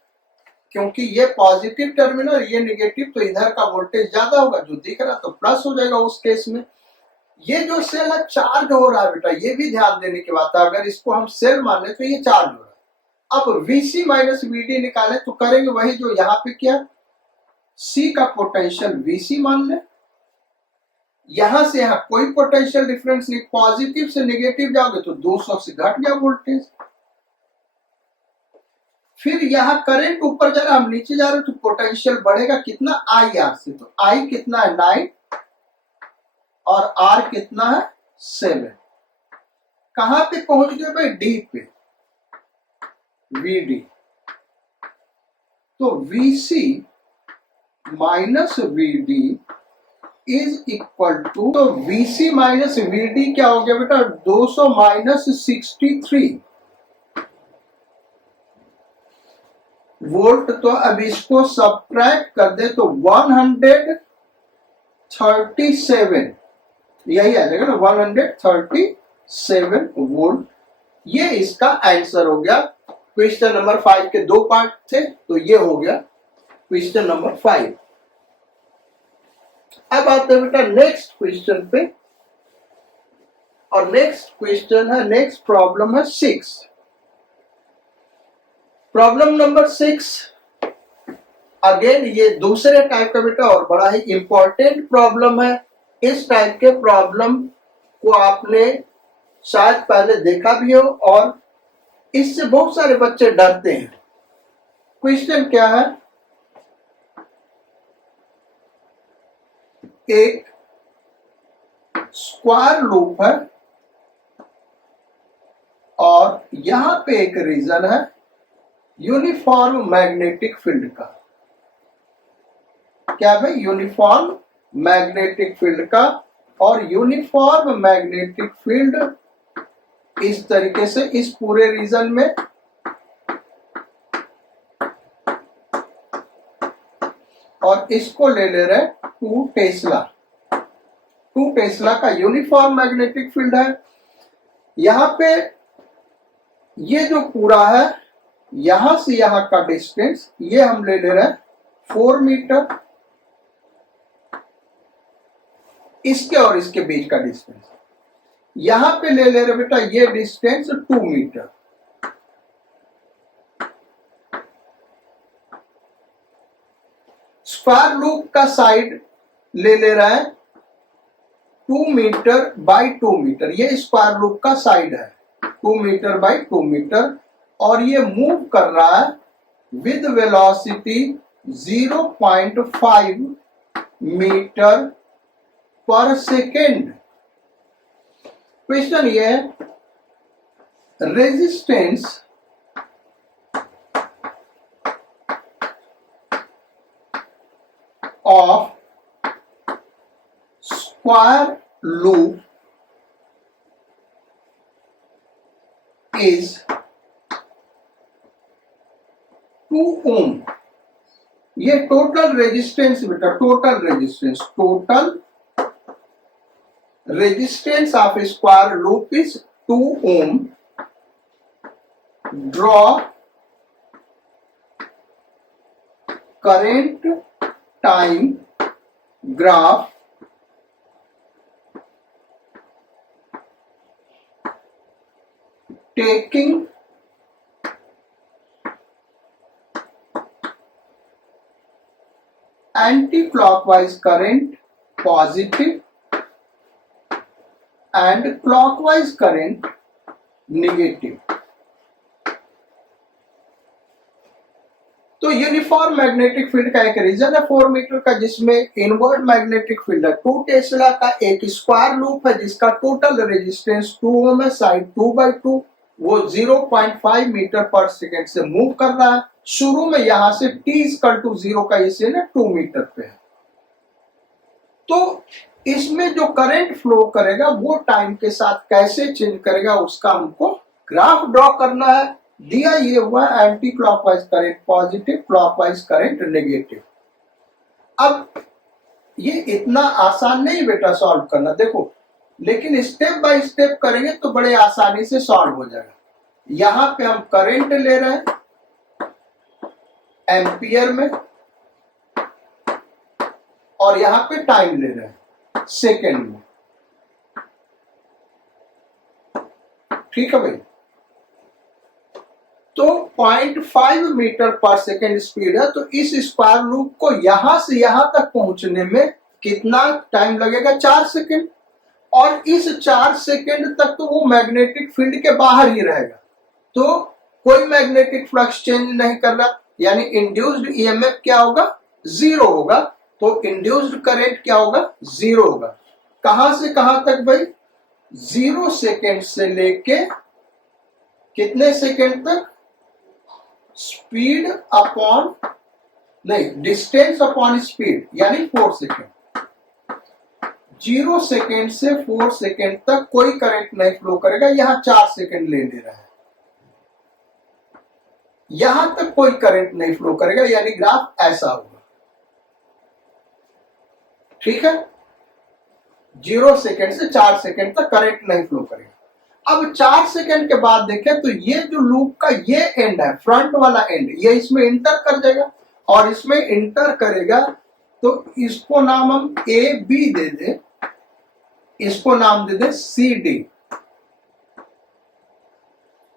क्योंकि ये पॉजिटिव टर्मिनल, ये निगेटिव, तो इधर का वोल्टेज ज्यादा होगा, जो दिख रहा तो प्लस हो जाएगा उस केस में। ये जो सेल है चार्ज हो रहा है बेटा, ये भी ध्यान देने की बात है। अगर इसको हम सेल मान ले तो ये चार्ज हो रहा है। अब VC माइनस VD निकाले तो करेंगे वही जो यहाँ पे किया, C का पोटेंशियल VC मान ले, यहां से यहां कोई पोटेंशियल डिफरेंस नहीं, पॉजिटिव से नेगेटिव जाओगे तो 200 से घट गया वोल्टेज। फिर यहां करंट ऊपर जा रहा, हम नीचे जा रहे तो पोटेंशियल बढ़ेगा कितना, IR से। तो I कितना है 9 और R कितना है 7। कहां पे पहुंच गए भाई, D पे, VD। तो VC minus VD is equal to, तो VC माइनस VD क्या हो गया बेटा, 200 माइनस 63 वोल्ट। तो अब इसको सब्ट्रैक्ट कर दे तो 137, यही आ जाएगा ना, 137 वोल्ट। ये इसका आंसर हो गया। क्वेश्चन नंबर 5 के 2 पार्ट थे, तो ये हो गया क्वेश्चन नंबर 5। अब आते हैं बेटा नेक्स्ट क्वेश्चन पे, और नेक्स्ट क्वेश्चन है, नेक्स्ट प्रॉब्लम है 6। प्रॉब्लम नंबर 6 अगेन ये दूसरे टाइप का बेटा और बड़ा ही इंपॉर्टेंट प्रॉब्लम है। इस टाइप के प्रॉब्लम को आपने शायद पहले देखा भी हो और इससे बहुत सारे बच्चे डरते हैं। क्वेश्चन क्या है, एक स्क्वायर लूप है और यहां पे एक रीजन है यूनिफॉर्म मैग्नेटिक फील्ड का। क्या भाई, यूनिफॉर्म मैग्नेटिक फील्ड का। और यूनिफॉर्म मैग्नेटिक फील्ड इस तरीके से इस पूरे रीजन में और इसको ले रहे हैं 2 टेस्ला। 2 टेस्ला का यूनिफॉर्म मैग्नेटिक फील्ड है। यहां पे ये जो पूरा है, यहां से यहां का डिस्टेंस ये हम ले रहे हैं 4 मीटर, इसके और इसके बीच का डिस्टेंस यहां पे ले रहे बेटा ये डिस्टेंस 2 मीटर। स्क्वायर लूप का साइड ले रहा है 2 मीटर बाई 2 मीटर, ये स्क्वायर लूप का साइड है 2 मीटर बाई 2 मीटर, और ये मूव कर रहा है with velocity 0.5 metre per second. Question ये है, resistance of square loop is 2 ohm। ये टोटल रेजिस्टेंस बेटा, total resistance of square loop is 2 ohm। Draw current time graph taking anti-clockwise current positive and clockwise current negative। तो uniform magnetic field का एक reason है 4 metre का, जिसमें inward magnetic field है 2 Tesla का। एक स्क्वायर लूप है जिसका टोटल रेजिस्टेंस 2 ओम है, साइड 2/2, वो 0.5 मीटर पर सेकेंड से मूव कर रहा है। शुरू में यहां से t=0 का ये से 2 मीटर पे है। तो इसमें जो करंट फ्लो करेगा वो टाइम के साथ कैसे चेंज करेगा उसका हमको ग्राफ ड्रॉ करना है। दिया ये हुआ anti clockwise current positive, clockwise current negative. अब ये इतना आसान नहीं बेटा सॉल्व करना, देखो, लेकिन स्टेप बाय स्टेप करेंगे तो बड़े आसानी से सॉल्व हो जाएगा। यहां पे हम करंट ले रहे हैं एम्पियर में, और यहां पे टाइम ले रहे हैं सेकेंड में। ठीक है भाई। तो 0.5 मीटर पर सेकेंड स्पीड है, तो इस स्क्वायर लूप को यहां से यहां तक पहुंचने में कितना टाइम लगेगा? 4 सेकेंड। और इस 4 सेकेंड तक तो वो मैग्नेटिक फील्ड के बाहर ही रहेगा, तो कोई मैग्नेटिक फ्लक्स चेंज नहीं कर रहा, यानी इंड्यूस्ड ईएमएफ क्या होगा? 0 होगा। तो इंड्यूस्ड करंट क्या होगा? 0 होगा। कहां से कहां तक भाई? 0 सेकेंड से लेके कितने सेकेंड तक? स्पीड अपॉन नहीं, डिस्टेंस अपॉन स्पीड, यानी 4 सेकेंड। 0 सेकेंड से 4 सेकेंड तक कोई करंट नहीं फ्लो करेगा। यहां 4 सेकेंड ले रहा है, यहां तक कोई करंट नहीं फ्लो करेगा, यानी ग्राफ ऐसा होगा। ठीक है। 0 सेकेंड से 4 सेकेंड तक करंट नहीं फ्लो करेगा। अब 4 सेकेंड के बाद देखें तो ये जो लूप का ये एंड है, फ्रंट वाला एंड, ये इसमें इंटर कर जाएगा, और इसमें इंटर करेगा तो इसको नाम हम ए बी दे दे, इसको नाम दे दे सी डी।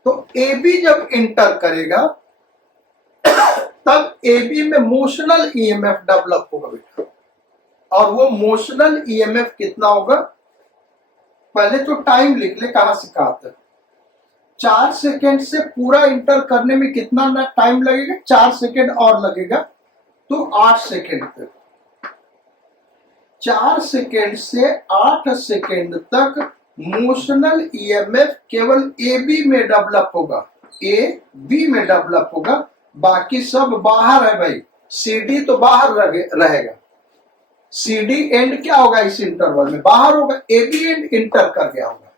तो ए बी जब इंटर करेगा तब ए बी में मोशनल ईएमएफ डेवलप होगा बेटा, और वो मोशनल ईएमएफ कितना होगा? पहले तो टाइम लिख ले कहां से कहां तक। 4 सेकेंड से पूरा इंटर करने में कितना टाइम लगेगा? 4 सेकेंड और लगेगा, तो 8 सेकेंड तक। 4 सेकेंड से 8 सेकेंड तक मोशनल ईएमएफ केवल ए बी में डेवलप होगा, ए बी में डेवलप होगा, बाकी सब बाहर है भाई। सी डी तो बाहर रहेगा। सी डी एंड क्या होगा इस इंटरवल में? बाहर होगा। ए बी एंड इंटर कर गया होगा।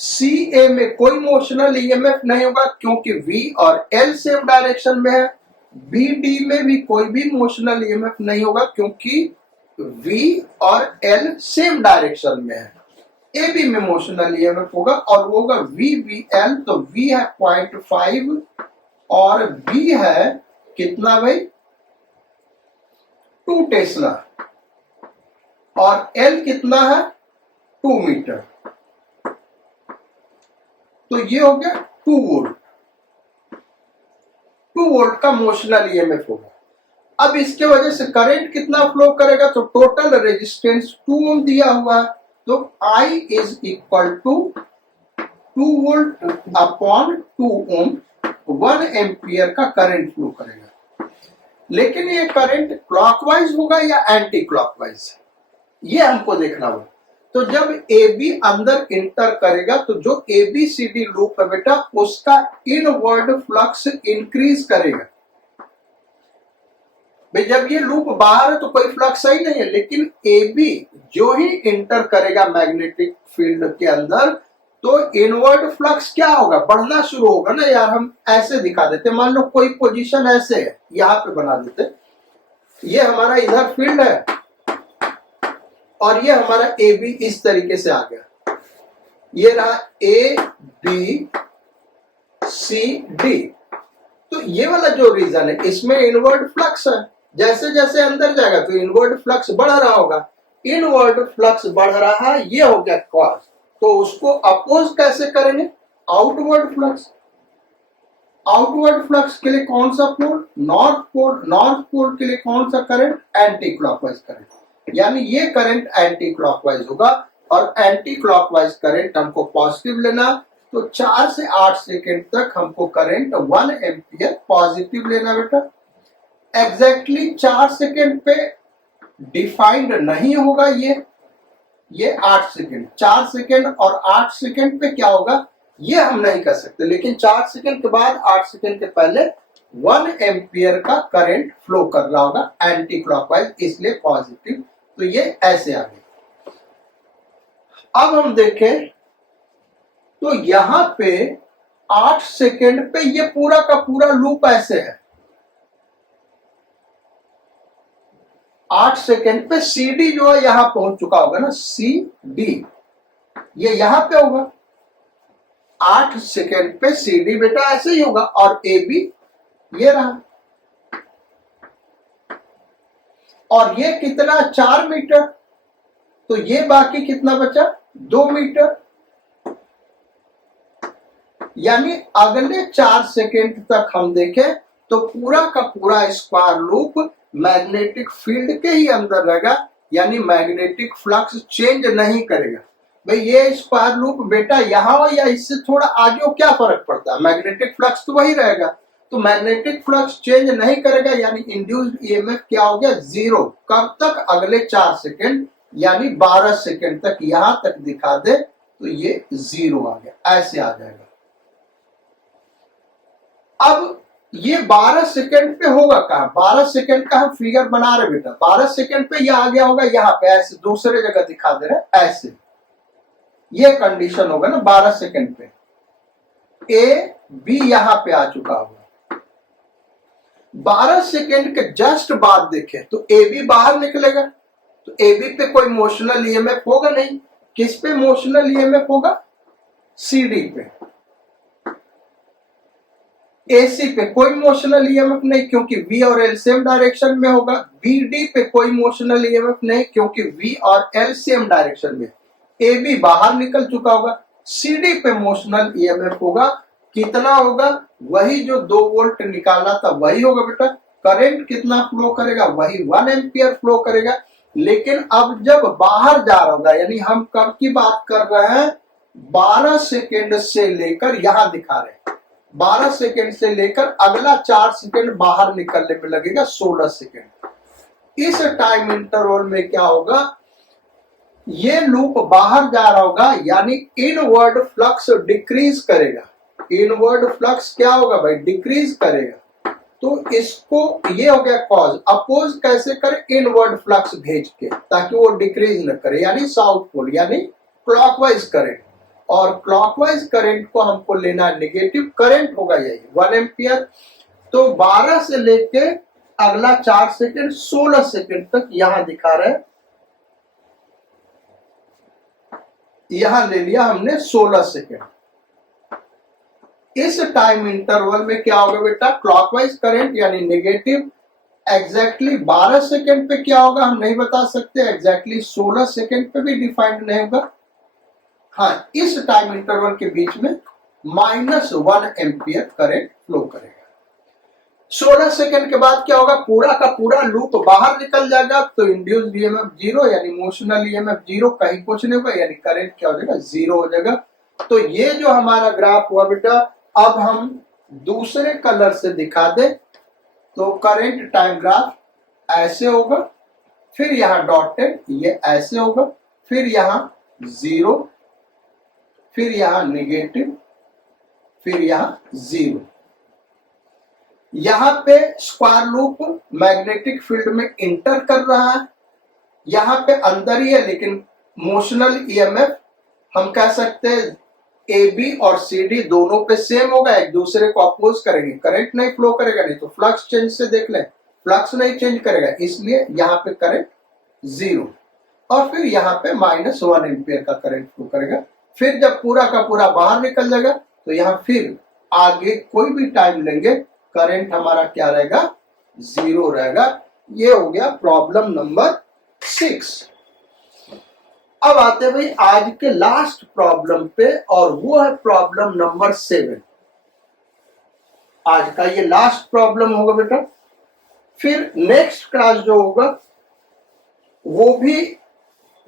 सी ए में कोई मोशनल ईएमएफ नहीं होगा, क्योंकि वी और एल सेम डायरेक्शन में है, बी डी में भी कोई भी मोशनल ईएमएफ नहीं होगा क्योंकि वी और एल सेम डायरेक्शन में है। ए बी में मोशनल ईएमएफ होगा और वो होगा वी बी एल। तो वी है 0.5 और बी है कितना भाई 2 टेस्ला और एल कितना है 2 मीटर। तो ये हो गया 2 वोल्ट। 2 वोल्ट का मोशनल ईएमएफ होगा। अब इसके वजह से करंट कितना फ्लो करेगा, तो टोटल रेजिस्टेंस 2 ओम दिया हुआ है, तो I is equal to 2 volt upon 2 ohm, 1 ampere का करंट फ्लो करेगा। लेकिन ये करंट क्लॉकवाइज होगा या एंटी क्लॉकवाइज, ये हमको देखना होगा। तो जब ए बी अंदर इंटर करेगा तो जो ABCD लूप है बेटा उसका इनवर्ड फ्लक्स इंक्रीज करेगा। भाई जब ये लूप बाहर है तो कोई फ्लक्स ही नहीं है, लेकिन AB जो ही इंटर करेगा मैग्नेटिक फील्ड के अंदर तो इनवर्ड फ्लक्स क्या होगा, बढ़ना शुरू होगा ना यार। हम ऐसे दिखा देते, मान लो कोई पोजीशन ऐसे है, यहां पे बना देते, ये हमारा इधर फील्ड है और ये हमारा AB इस तरीके से आ गया, ये रहा ABCD। तो ये वाला जो रीजन है इसमें इनवर्ड फ्लक्स है, जैसे जैसे अंदर जाएगा तो इनवर्ड फ्लक्स बढ़ रहा होगा। इनवर्ड फ्लक्स बढ़ रहा है, ये हो गया कॉज। तो उसको अपोज कैसे करेंगे, आउटवर्ड फ्लक्स। आउटवर्ड फ्लक्स के लिए कौन सा पोल, नॉर्थ पोल। नॉर्थ पोल के लिए कौन सा करंट, एंटी क्लॉकवाइज करंट, यानी ये करंट एंटी क्लॉकवाइज होगा। और एंटी क्लॉकवाइज करंट हमको पॉजिटिव लेना, तो 4 से 8 सेकेंड तक हमको करंट 1 एम्पियर पॉजिटिव लेना बेटा। एग्जैक्टली 4 सेकेंड पे डिफाइंड नहीं होगा ये 8 सेकेंड, 4 सेकेंड और 8 सेकेंड पे क्या होगा ये हम नहीं कर सकते, लेकिन 4 सेकेंड के बाद 8 सेकेंड के पहले 1 एम्पियर का करंट फ्लो कर रहा होगा एंटी क्लॉकवाइज, इसलिए पॉजिटिव। तो ये ऐसे आ गए। अब हम देखें तो यहां पे 8 सेकेंड पे ये पूरा का पूरा लूप ऐसे है। 8 सेकेंड पे CD जो है यहां पहुंच चुका होगा ना, CD ये यहां पे होगा। 8 सेकेंड पे CD बेटा ऐसे ही होगा और AB ये रहा। और ये कितना 4 मीटर, तो ये बाकी कितना बचा 2 मीटर। यानी अगले 4 सेकेंड तक हम देखें तो पूरा का पूरा स्क्वायर लूप मैग्नेटिक फील्ड के ही अंदर रहेगा, यानी मैग्नेटिक फ्लक्स चेंज नहीं करेगा। भाई ये स्क्वायर लूप बेटा यहाँ हो या इससे थोड़ा आगे हो, क्या फर्क पड़ता है, मैग्नेटिक फ्लक्स तो वही रहेगा। तो मैग्नेटिक फ्लक्स चेंज नहीं करेगा, यानी इंड्यूस्ड ईएमएफ क्या हो गया 0। कब तक, अगले 4 सेकेंड, यानी 12 सेकेंड तक यहां तक दिखा दे तो ये 0 आ गया, ऐसे आ जाएगा। अब ये 12 सेकेंड पे होगा कहां, 12 सेकेंड का हम फिगर बना रहे बेटा। 12 सेकेंड पे यह आ गया होगा यहाँ पे, ऐसे दूसरे जगह दिखा दे रहे ऐसे, ये कंडीशन होगा ना 12 सेकेंड पे। ए बी यहां पे आ चुका होगा। 12 सेकेंड के जस्ट बाद देखें तो ए बी बाहर निकलेगा, तो ए बी पे कोई मोशनल ईएमएफ होगा नहीं। किस पे मोशनल ईएमएफ होगा, CD पे। AC पे कोई मोशनल ईएमएफ नहीं क्योंकि V और L सेम डायरेक्शन में होगा। BD पे कोई मोशनल ईएमएफ नहीं क्योंकि V और L सेम डायरेक्शन में। AB बाहर निकल चुका होगा। CD पे मोशनल ईएमएफ होगा, कितना होगा, वही जो 2 वोल्ट निकाला था वही होगा बेटा। करंट कितना फ्लो करेगा, वही 1 एम्पियर फ्लो करेगा। लेकिन अब जब बाहर जा रहा होगा, यानी हम कब की बात कर रहे हैं, 12 सेकेंड से लेकर यहां दिखा रहे हैं 12 सेकेंड से लेकर अगला 4 सेकेंड बाहर निकलने में लगेगा 16 सेकेंड। इस टाइम इंटरवल में क्या होगा, ये लूप बाहर जा रहा होगा, यानी इनवर्ड फ्लक्स डिक्रीज करेगा। इनवर्ड फ्लक्स क्या होगा भाई, डिक्रीज करेगा। तो इसको ये हो गया कॉज। अपोज कैसे करे, इनवर्ड फ्लक्स भेज के, ताकि वो डिक्रीज न करे, यानी साउथ पोल, यानी क्लॉकवाइज करंट। और क्लॉकवाइज करंट को हमको लेना नेगेटिव करंट होगा यही 1 एम्पियर। तो 12 से लेके अगला 4 सेकेंड 16 सेकेंड तक यहां दिखा रहे हैं, यहां ले लिया हमने 16 सेकेंड। इस टाइम इंटरवल में क्या होगा बेटा, क्लॉकवाइज करंट यानी नेगेटिव एग्जैक्टली 12 सेकेंड पे क्या होगा हम नहीं बता सकते, एग्जैक्टली 16 सेकेंड पे भी डिफाइंड नहीं होगा। हाँ, इस टाइम इंटरवल के बीच में -1 एम्पियर करंट फ्लो करेगा। 16 सेकेंड के बाद क्या होगा, पूरा का पूरा लूप बाहर निकल जाएगा, तो इंड्यूस्ड ईएमएफ 0 यानी मोशनल ईएमएफ 0, कहीं कुछ नहीं होगा, यानी करंट क्या हो जाएगा, 0 हो जाएगा। तो ये जो हमारा ग्राफ हुआ बेटा, अब हम दूसरे कलर से दिखा दे तो करंट टाइम ग्राफ ऐसे होगा, फिर यहां डॉटेड ये ऐसे होगा, फिर यहां 0, फिर यहां नेगेटिव, फिर यहां 0। यहां पे स्क्वायर लूप मैग्नेटिक फील्ड में इंटर कर रहा है, यहां पे अंदर ही है, लेकिन मोशनल ईएमएफ हम कह सकते हैं ए बी और सी डी दोनों पे सेम होगा, एक दूसरे को अपोज करेंगे, करंट नहीं फ्लो करेगा, नहीं तो फ्लक्स चेंज से देख लें, फ्लक्स नहीं चेंज करेगा, इसलिए यहाँ पे करंट 0 और फिर यहाँ पे -1 एम्पियर का करंट फ्लो करेगा। फिर जब पूरा का पूरा बाहर निकल जाएगा तो यहाँ फिर आगे कोई भी टाइम लेंगे, करंट हमारा क्या रहेगा, 0 रहेगा। ये हो गया प्रॉब्लम नंबर 6। अब आते हैं भाई आज के लास्ट प्रॉब्लम पे, और वो है प्रॉब्लम नंबर 7। आज का ये लास्ट प्रॉब्लम होगा बेटा। फिर नेक्स्ट क्लास जो होगा वो भी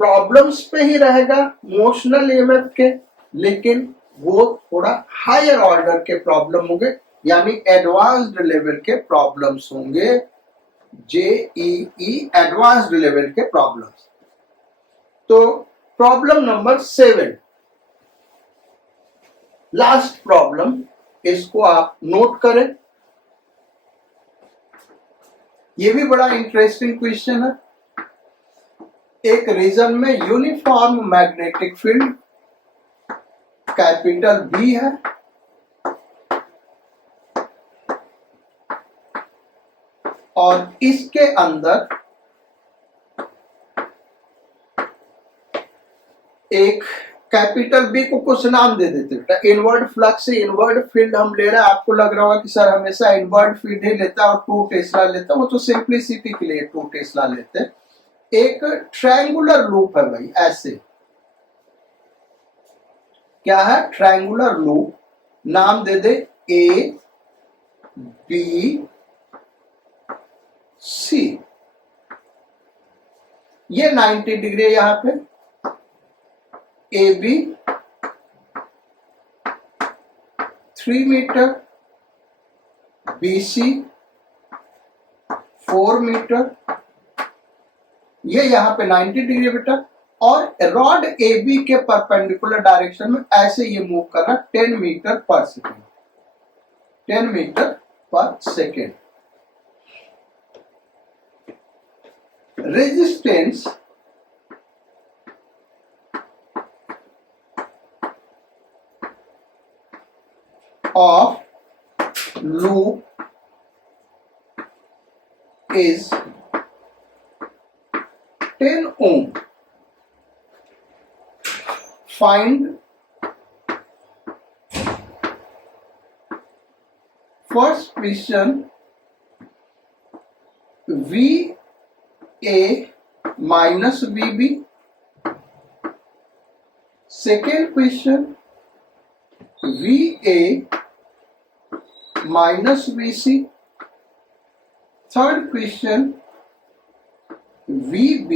प्रॉब्लम्स पे ही रहेगा मोशनल ईएमएफ के, लेकिन वो थोड़ा हायर ऑर्डर के प्रॉब्लम होंगे, यानी एडवांस्ड लेवल के प्रॉब्लम्स होंगे, जेईई एडवांस्ड लेवल के प्रॉब्लम्स। तो प्रॉब्लम नंबर 7 लास्ट प्रॉब्लम, इसको आप नोट करें। ये भी बड़ा इंटरेस्टिंग क्वेश्चन है। एक रीजन में uniform magnetic field capital B है, और इसके अंदर एक कैपिटल बी को कुछ नाम दे देते बेटा, इनवर्ड फ्लक्स से इनवर्ड फील्ड हम ले रहे हैं। आपको लग रहा होगा कि सर हमेशा इनवर्ड फील्ड ही लेता है और 2 टेस्ला लेता है, वो तो सिंप्लिसिटी के लिए 2 टेस्ला लेते हैं। एक ट्रायंगुलर लूप है भाई, ऐसे क्या है, ट्रायंगुलर लूप, नाम दे दे ए बी सी। ये 90 डिग्री है यहां पे, A B 3 metre, B C 4 metre, ये यहां पे 90 डिग्री बेटा। और रॉड ए बी के परपेंडिकुलर डायरेक्शन में ऐसे ये मूव कर रहा है 10 metre per second, 10 metre per second. Resistance of loop is 10 ohm. Find first question VA minus VB. Second question VA minus VC. Third question VB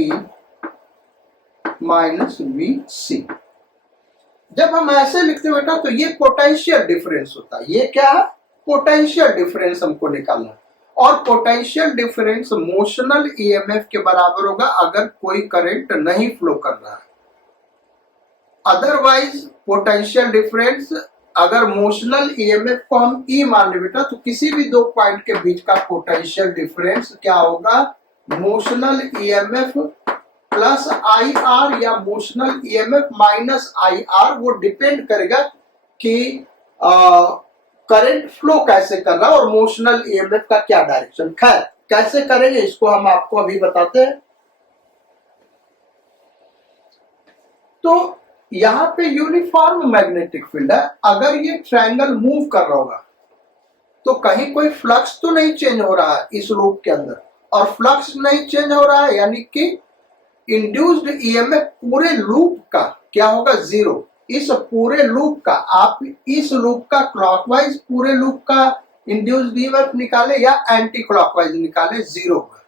minus VC. जब हम ऐसे लिखते हैं बेटा तो ये पोटेंशियल डिफरेंस होता है। ये क्या है, पोटेंशियल डिफरेंस हमको निकालना, और पोटेंशियल डिफरेंस मोशनल ईएमएफ के बराबर होगा अगर कोई करंट नहीं फ्लो कर रहा है। अदरवाइज पोटेंशियल डिफरेंस, अगर मोशनल ईएमएफ को हम ई मान ले बेटा, तो किसी भी 2 पॉइंट के बीच का पोटेंशियल डिफरेंस क्या होगा, motional EMF plus I R या motional EMF minus I R. वो डिपेंड करेगा कि करंट फ्लो कैसे कर रहा है और मोशनल ईएमएफ का क्या डायरेक्शन। खैर कैसे करेंगे इसको हम आपको अभी बताते हैं। तो यहां पे यूनिफॉर्म मैग्नेटिक फील्ड है। अगर ये ट्रायंगल मूव कर रहा होगा तो कहीं कोई फ्लक्स तो नहीं चेंज हो रहा है इस लूप के अंदर, और फ्लक्स नहीं चेंज हो रहा है यानी कि इंड्यूस्ड ईएमएफ पूरे लूप का क्या होगा, जीरो। इस पूरे लूप का, आप इस लूप का क्लॉकवाइज पूरे लूप का इंड्यूस्ड ईएमएफ निकाले या एंटी क्लॉकवाइज निकाले, जीरो होगा।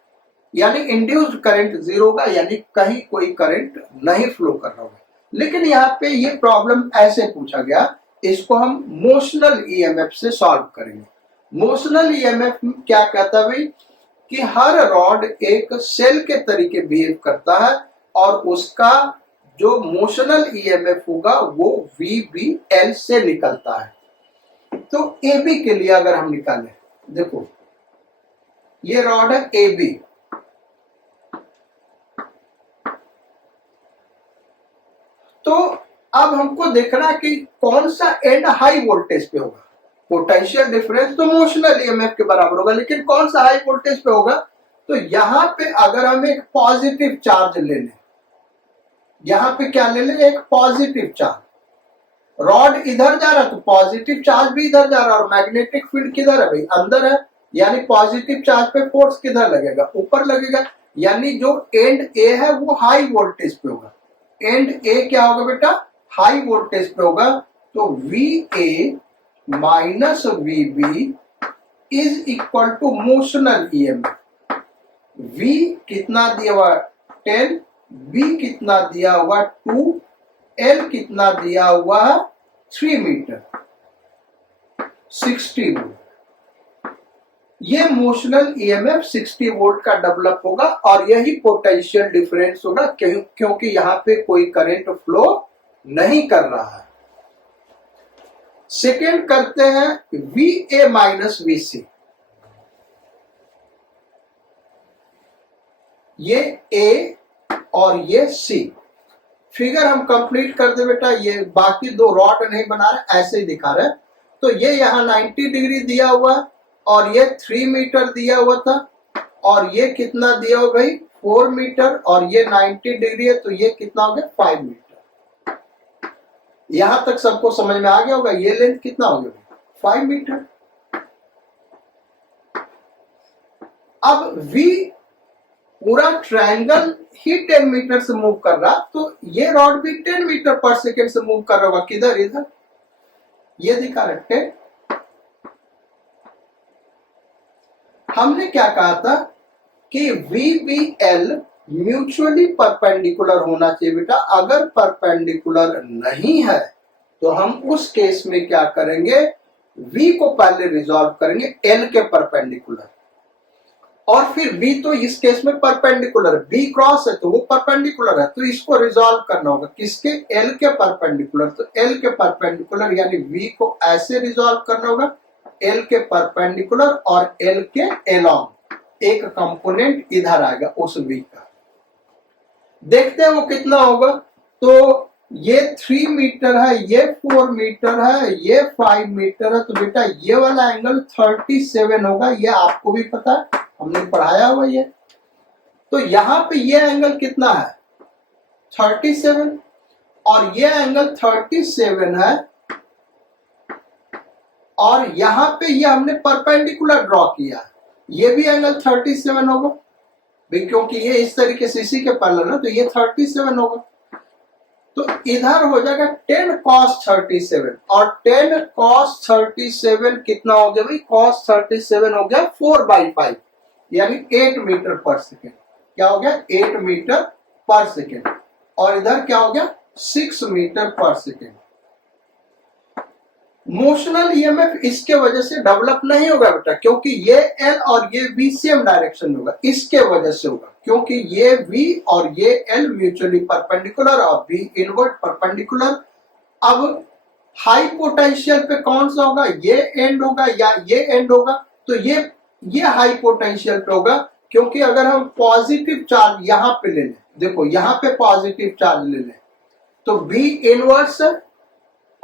यानी इंड्यूस्ड करंट जीरो होगा, यानी कहीं कोई करंट नहीं फ्लो कर रहा होगा। लेकिन यहाँ पे ये प्रॉब्लम ऐसे पूछा गया, इसको हम मोशनल ईएमएफ से सॉल्व करेंगे। मोशनल ईएमएफ क्या कहता है भाई कि हर रॉड एक सेल के तरीके बिहेव करता है और उसका जो मोशनल ईएमएफ होगा वो VBL से निकलता है। तो AB के लिए अगर हम निकालें, देखो ये रॉड है AB, तो अब हमको देखना है कि कौन सा एंड हाई वोल्टेज पे होगा। पोटेंशियल डिफरेंस तो मोशनल ईएमएफ के बराबर होगा, लेकिन कौन सा हाई वोल्टेज पे होगा। तो यहां पे अगर हम एक पॉजिटिव चार्ज ले लें, यहां पे क्या ले लें, एक पॉजिटिव चार्ज, रॉड इधर जा रहा है तो पॉजिटिव चार्ज भी इधर जा रहा है, और मैग्नेटिक फील्ड किधर है भाई, अंदर है, यानी पॉजिटिव चार्ज पे फोर्स किधर लगेगा, ऊपर लगेगा। यानी जो एंड ए है वो हाई वोल्टेज पे होगा। एंड ए क्या होगा बेटा, हाई वोल्टेज पे होगा। तो VA minus VB is equal to motional EMF. V कितना दिया हुआ 10, B कितना दिया हुआ 2, L कितना दिया हुआ 3 मीटर, 60 वोल्ट। ये मोशनल ईएमएफ 60 वोल्ट का डेवलप होगा और यही पोटेंशियल डिफरेंस होगा, क्योंकि यहां पे कोई करंट फ्लो नहीं कर रहा है। सेकेंड करते हैं VA माइनस VC। ये A और ये C। फिगर हम कंप्लीट कर दे बेटा, ये बाकी दो रॉड नहीं बना रहे, ऐसे ही दिखा रहे। तो ये यहाँ 90 डिग्री दिया हुआ और ये 3 मीटर दिया हुआ था, और ये कितना दिया हुआ भाई 4 मीटर, और ये 90 डिग्री है तो ये कितना हो गया 5 मीटर। यहां तक सबको समझ में आ गया होगा। ये लेंथ कितना हो गया 5 मीटर। अब V पूरा ट्रायंगल ही 10 मीटर से मूव कर रहा, तो ये रॉड भी 10 मीटर पर सेकेंड से मूव कर रहा होगा। किधर, इधर, ये दिखा रहे 10। हमने क्या कहा था कि VBL म्यूचुअली परपेंडिकुलर होना चाहिए बेटा। अगर परपेंडिकुलर नहीं है तो हम उस केस में क्या करेंगे, V को पहले रिजॉल्व करेंगे L के परपेंडिकुलर, और फिर B तो इस केस में परपेंडिकुलर, B क्रॉस है तो वो परपेंडिकुलर है, तो इसको रिजॉल्व करना होगा किसके, L के परपेंडिकुलर। तो L के परपेंडिकुलर यानी V को ऐसे रिजॉल्व करना होगा, L के परपेंडिकुलर और L के एलॉन्ग एक कंपोनेंट इधर आएगा उस V का। देखते हैं वो कितना होगा। तो ये 3 मीटर है, ये 4 मीटर है, ये 5 मीटर है, तो बेटा ये वाला एंगल 37 होगा। ये आपको भी पता है, हमने पढ़ाया हुआ ये। तो यहां पे ये एंगल कितना है 37, और ये एंगल 37 है, और यहां पे ये हमने परपेंडिकुलर ड्रॉ किया, ये भी एंगल 37 होगा भाई, क्योंकि ये इस तरीके से इसी के पैरेलल है, तो ये 37 होगा। तो इधर हो जाएगा 10 cos 37, और 10 cos 37 कितना हो गया भाई, cos 37 हो गया 4/5, यानी 8 मीटर पर सेकेंड। क्या हो गया 8 मीटर पर सेकेंड, और इधर क्या हो गया 6 metre per second. Motional EMF इसके वजह से डेवलप नहीं होगा बेटा, क्योंकि ये L और ये V सेम डायरेक्शन में होगा, इसके वजह से होगा, क्योंकि ये V और ये L म्यूचुअली परपेंडिकुलर और V इनवर्ट परपेंडिकुलर। अब हाई पोटेंशियल पे कौन सा होगा, ये एंड होगा या ये एंड होगा, तो ये हाई पोटेंशियल पे होगा, क्योंकि अगर हम पॉजिटिव चार्ज यहां पे ले लें, देखो यहां पे पॉजिटिव चार्ज ले लें, तो V इनवर्स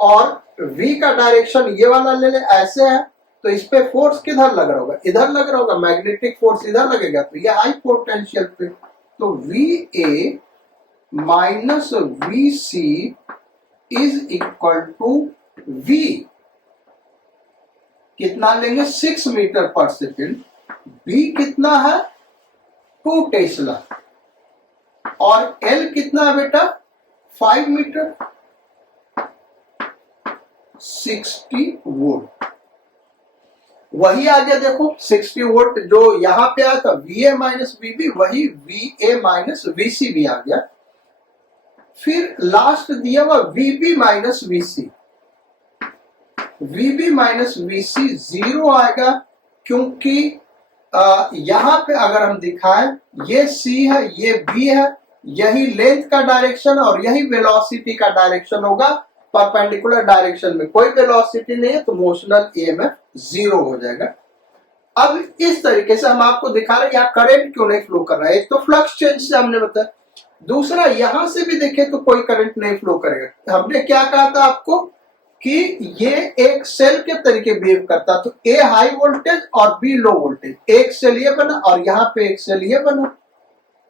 और v का डायरेक्शन ये वाला ले ले, ऐसे है तो इस पे फोर्स किधर लग रहा होगा, इधर लग रहा होगा, मैग्नेटिक फोर्स इधर लगेगा तो ये हाई पोटेंशियल पे, तो VA minus VC is equal to V कितना लेंगे 6 मीटर पर सेकेंड, B कितना है 2 टेस्ला और L कितना है बेटा 5 मीटर 60 वोल्ट। वही आ गया देखो 60 वोल्ट जो यहां पे आया था VA माइनस VB, वही VA माइनस VC भी आ गया। फिर लास्ट दिया हुआ VB minus VC, VB minus VC 0 आएगा क्योंकि यहां पे अगर हम दिखाएं ये C है ये B है, यही लेंथ का डायरेक्शन और यही वेलोसिटी का डायरेक्शन होगा, परपेंडिकुलर डायरेक्शन में कोई वेलोसिटी नहीं है तो मोशनल EMF 0 हो जाएगा। अब इस तरीके से हम आपको दिखा रहे हैं यहाँ करंट क्यों नहीं फ्लो कर रहा है, एक तो फ्लक्स चेंज से हमने बताया, दूसरा यहां से भी देखें तो कोई करंट नहीं फ्लो करेगा। हमने क्या कहा था आपको कि ये एक सेल के तरीके बिहेव करता, तो A हाई वोल्टेज और B लो वोल्टेज, एक सेल ये बना और यहाँ पे एक सेल ये बना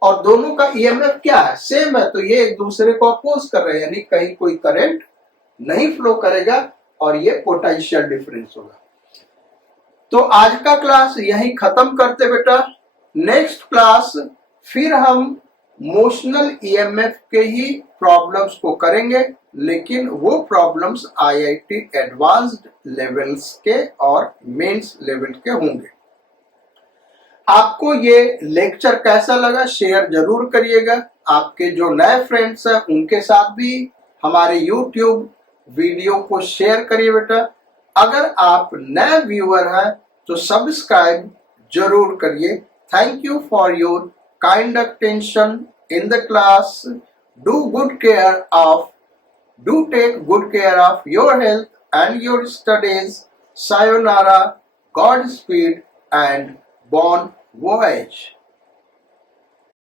और दोनों का EMF क्या है सेम है, तो ये एक दूसरे को अपोज कर रहे हैं, यानी कहीं कोई करंट नहीं फ्लो करेगा और ये पोटेंशियल डिफरेंस होगा। तो आज का क्लास यहीं खत्म करते बेटा, नेक्स्ट क्लास फिर हम मोशनल EMF के ही प्रॉब्लम्स को करेंगे, लेकिन वो प्रॉब्लम्स IIT एडवांस्ड लेवल्स के और मेंस लेवल के होंगे। आपको ये लेक्चर कैसा लगा शेयर जरूर करिएगा, आपके जो नए फ्रेंड्स हैं उनके साथ भी हमारे YouTube वीडियो को शेयर करिए बेटा। अगर आप नए व्यूअर हैं तो सब्सक्राइब जरूर करिए। Thank you for your kind attention in the class. Do take good care of your health and your studies. Sayonara, Godspeed and bon voyage.